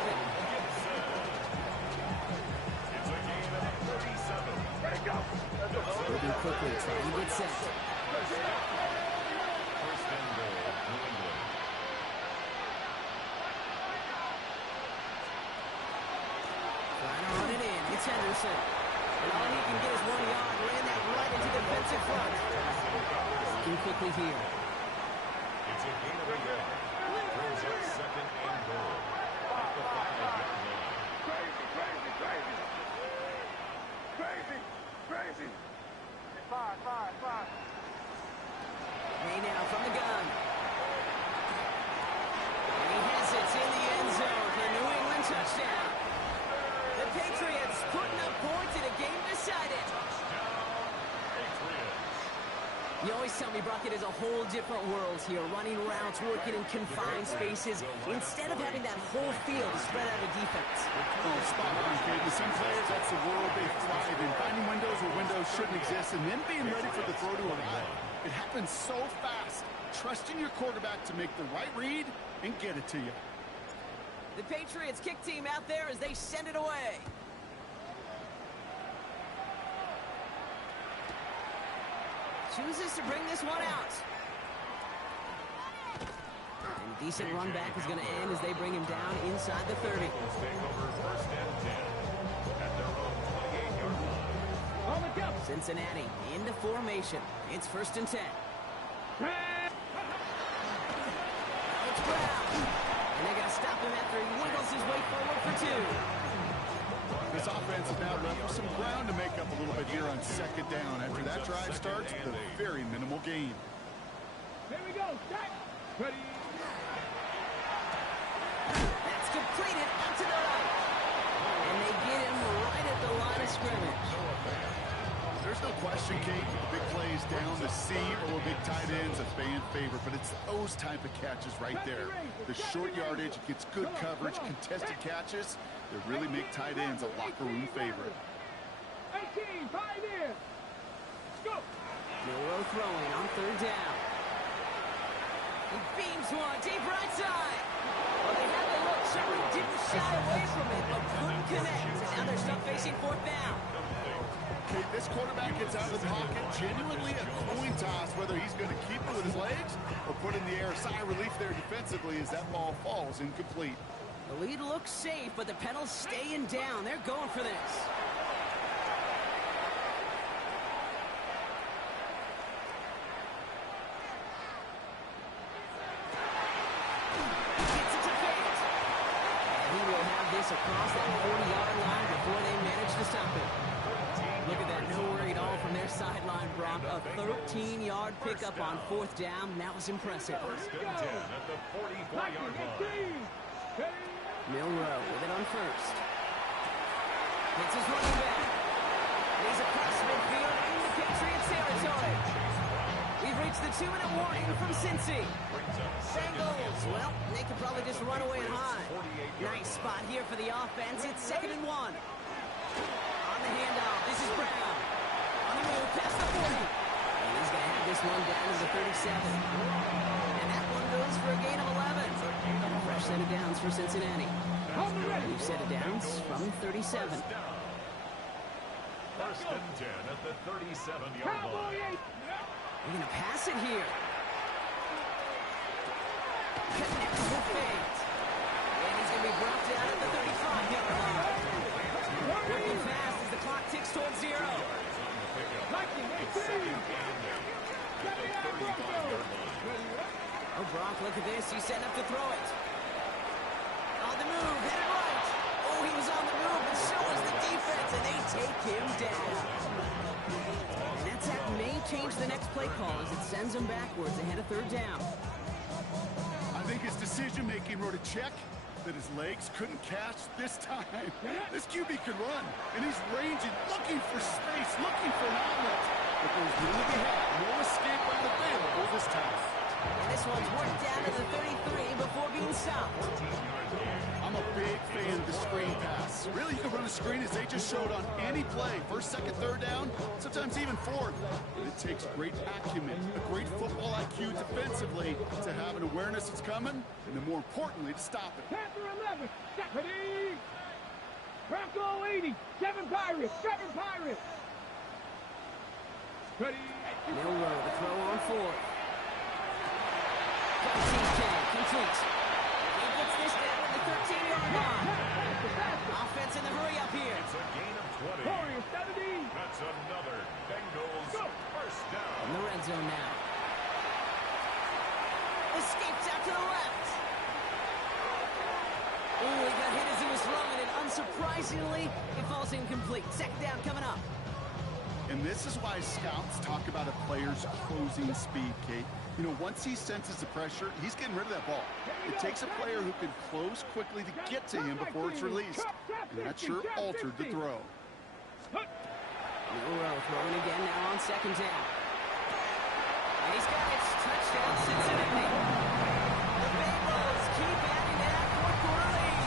It's a gain of 37. Moving quickly, trying to get set. First and goal, New England. Trying to run it in. It's Henderson. And all he can get is 1 yard. Ran that right into the defensive front. Working quickly here. It's a gain of a yard. Brings up second and goal at the 5-yard line. May now from the gun. And he has it in the end zone for a New England touchdown. The Patriots putting up points in a game decided. You always tell me, Brock, it is a whole different world here. Running routes, working in confined spaces, instead of having that whole field spread out of defense. Oh, spot on, Kate. With some players, that's the world they thrive in. Finding windows where windows shouldn't exist, and then being ready for the throw to arrive. It happens so fast. Trusting your quarterback to make the right read and get it to you. The Patriots kick team out there as they send it away. Chooses to bring this one out. And a decent run back is going to end as they bring him down inside the 30. Take over first and 10 at their own 28-yard line. On the jump. Cincinnati into formation. It's first and 10. It's Brown. And they got to stop him after he wiggles his way forward for 2. This offense is now left with some ground to make up a little bit here on second down. After that drive starts with a very minimal gain. Here we go. Set. Ready. That's completed out to the right. And they get him right at the line of scrimmage. There's no question, Kate, big plays down the seam or big tight ends a fan favorite, but it's those type of catches right there. The short yardage, it gets good coverage, contested catches that really make tight ends a locker room favorite. 18, 5 in. Go. Burrow throwing on third down. He beams one deep right side. Well, they had the look, certainly didn't shy away from it, but couldn't connect. And now they're stuck facing fourth down. Okay, this quarterback gets out of the pocket, genuinely a coin toss, whether he's going to keep it with his legs or put in the air. Sigh of relief there defensively as that ball falls incomplete. The lead looks safe, but the pedals staying down. They're going for this. Gets it to Fant. And he will have this across that 40-yard line before they manage to stop it. Look at that, no worry at all from their sideline, Brock. A 13-yard pickup on fourth down. That was impressive. First and 10 at the 44-yard line. Milrow with it on first. It's his running back. And he's across midfield into Patriots territory. We've reached the 2-minute warning from Cincy. Bengals, well, they could probably just run away and hide. Nice spot here for the offense. It's 2nd and 1. On the handoff, this is Brown. On the move, past the 40. And he's going to have this one down to the 37. And that one goes for a gain of 11. A fresh set of downs for Cincinnati. New set of downs from 37. First and 10 at the 37-yard line. We're going to pass it here. Connects with fate. And he's going to be brought down at the 35-yard line. Working fast as the clock ticks towards 0. Oh, Brock, look at this. He's setting up to throw it. On the move, headed right. Oh, he was on the move, and so was the defense, and they take him down. And that tap may change the next play call as it sends him backwards ahead of 3rd down. I think his decision-making wrote a check that his legs couldn't catch this time. This QB could run, and he's ranging, looking for space, looking for an outlet. But there's none to be had. No escape available this time. And this one's worked down to the 33 before being stopped. I'm a big fan of the screen pass. Really, you can run a screen as they just showed on any play. 1st, 2nd, 3rd down, sometimes even 4th. But it takes great acumen, a great football IQ defensively to have an awareness it's coming, and then more importantly, to stop it. Panther 11, Stephanie. Bronco 80, 7 Pirates, 7 Pirates. Ready. Milrow to throw on 4th. Complete. He puts this down at the 13-yard line. Offense in the hurry up here. It's a gain of 20. Warriors 70. That's another Bengals first down. In the red zone now. Escapes out to the left. Ooh, he got hit as he was throwing it. Unsurprisingly, it falls incomplete. 2nd down coming up. And this is why scouts talk about a player's closing speed, Kate. You know, once he senses the pressure, he's getting rid of that ball. It takes a player who can close quickly to get to him before it's released. And that sure altered the throw. Milrow throwing again now on 2nd down. And he's got it. Touchdown, Cincinnati. The Bengals keep adding to that 4th-quarter lead.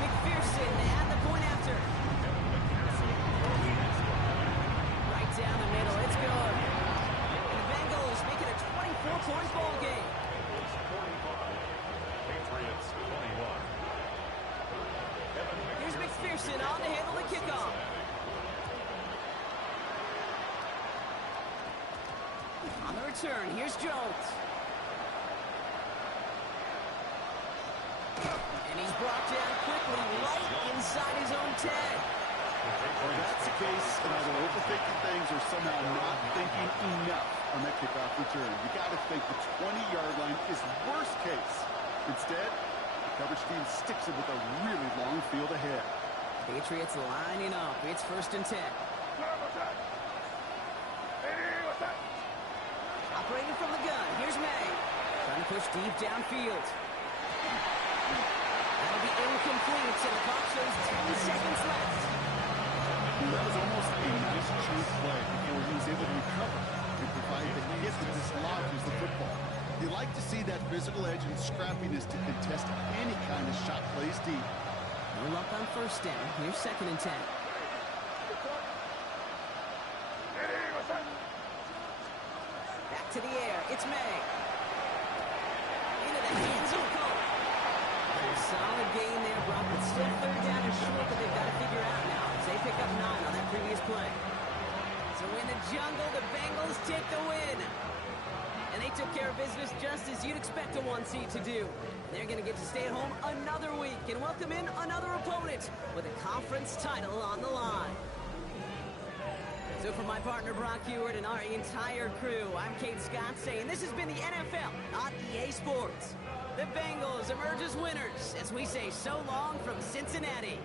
McPherson at the point after. Right down the middle. It's good. And the Bengals make it a 24-point ball game. Patriots 21. Here's McPherson on to handle the kickoff. On the return, here's Jones. And he's brought down quickly right inside his own 10. Well, that's the case, and either overthinking things or somehow not thinking enough on that kickoff return. You got to think the 20-yard line is worst case. Instead, the coverage team sticks it with a really long field ahead. Patriots lining up. It's 1st and 10. Operating from the gun. Here's May. Trying to push deep downfield. That'll be incomplete, and the clock shows 10 seconds left. That was almost a nice chunk play before he was able to recover and provide the hit that dislodges the football. You like to see that physical edge and scrappiness to contest any kind of shot plays deep. No luck on 1st down. Here's 2nd and 10. Back to the air. It's May. Into the hands of Cole. A solid gain there, Brock. It's still 3rd down and short, but they've got to figure out now as they pick up 9 on that previous play. So in the jungle, the Bengals take the win. And they took care of business just as you'd expect a 1 seed to do. They're going to get to stay at home another week and welcome in another opponent with a conference title on the line. So for my partner Brock Hewitt and our entire crew, I'm Kate Scott saying this has been the NFL on EA Sports. The Bengals emerge as winners as we say so long from Cincinnati.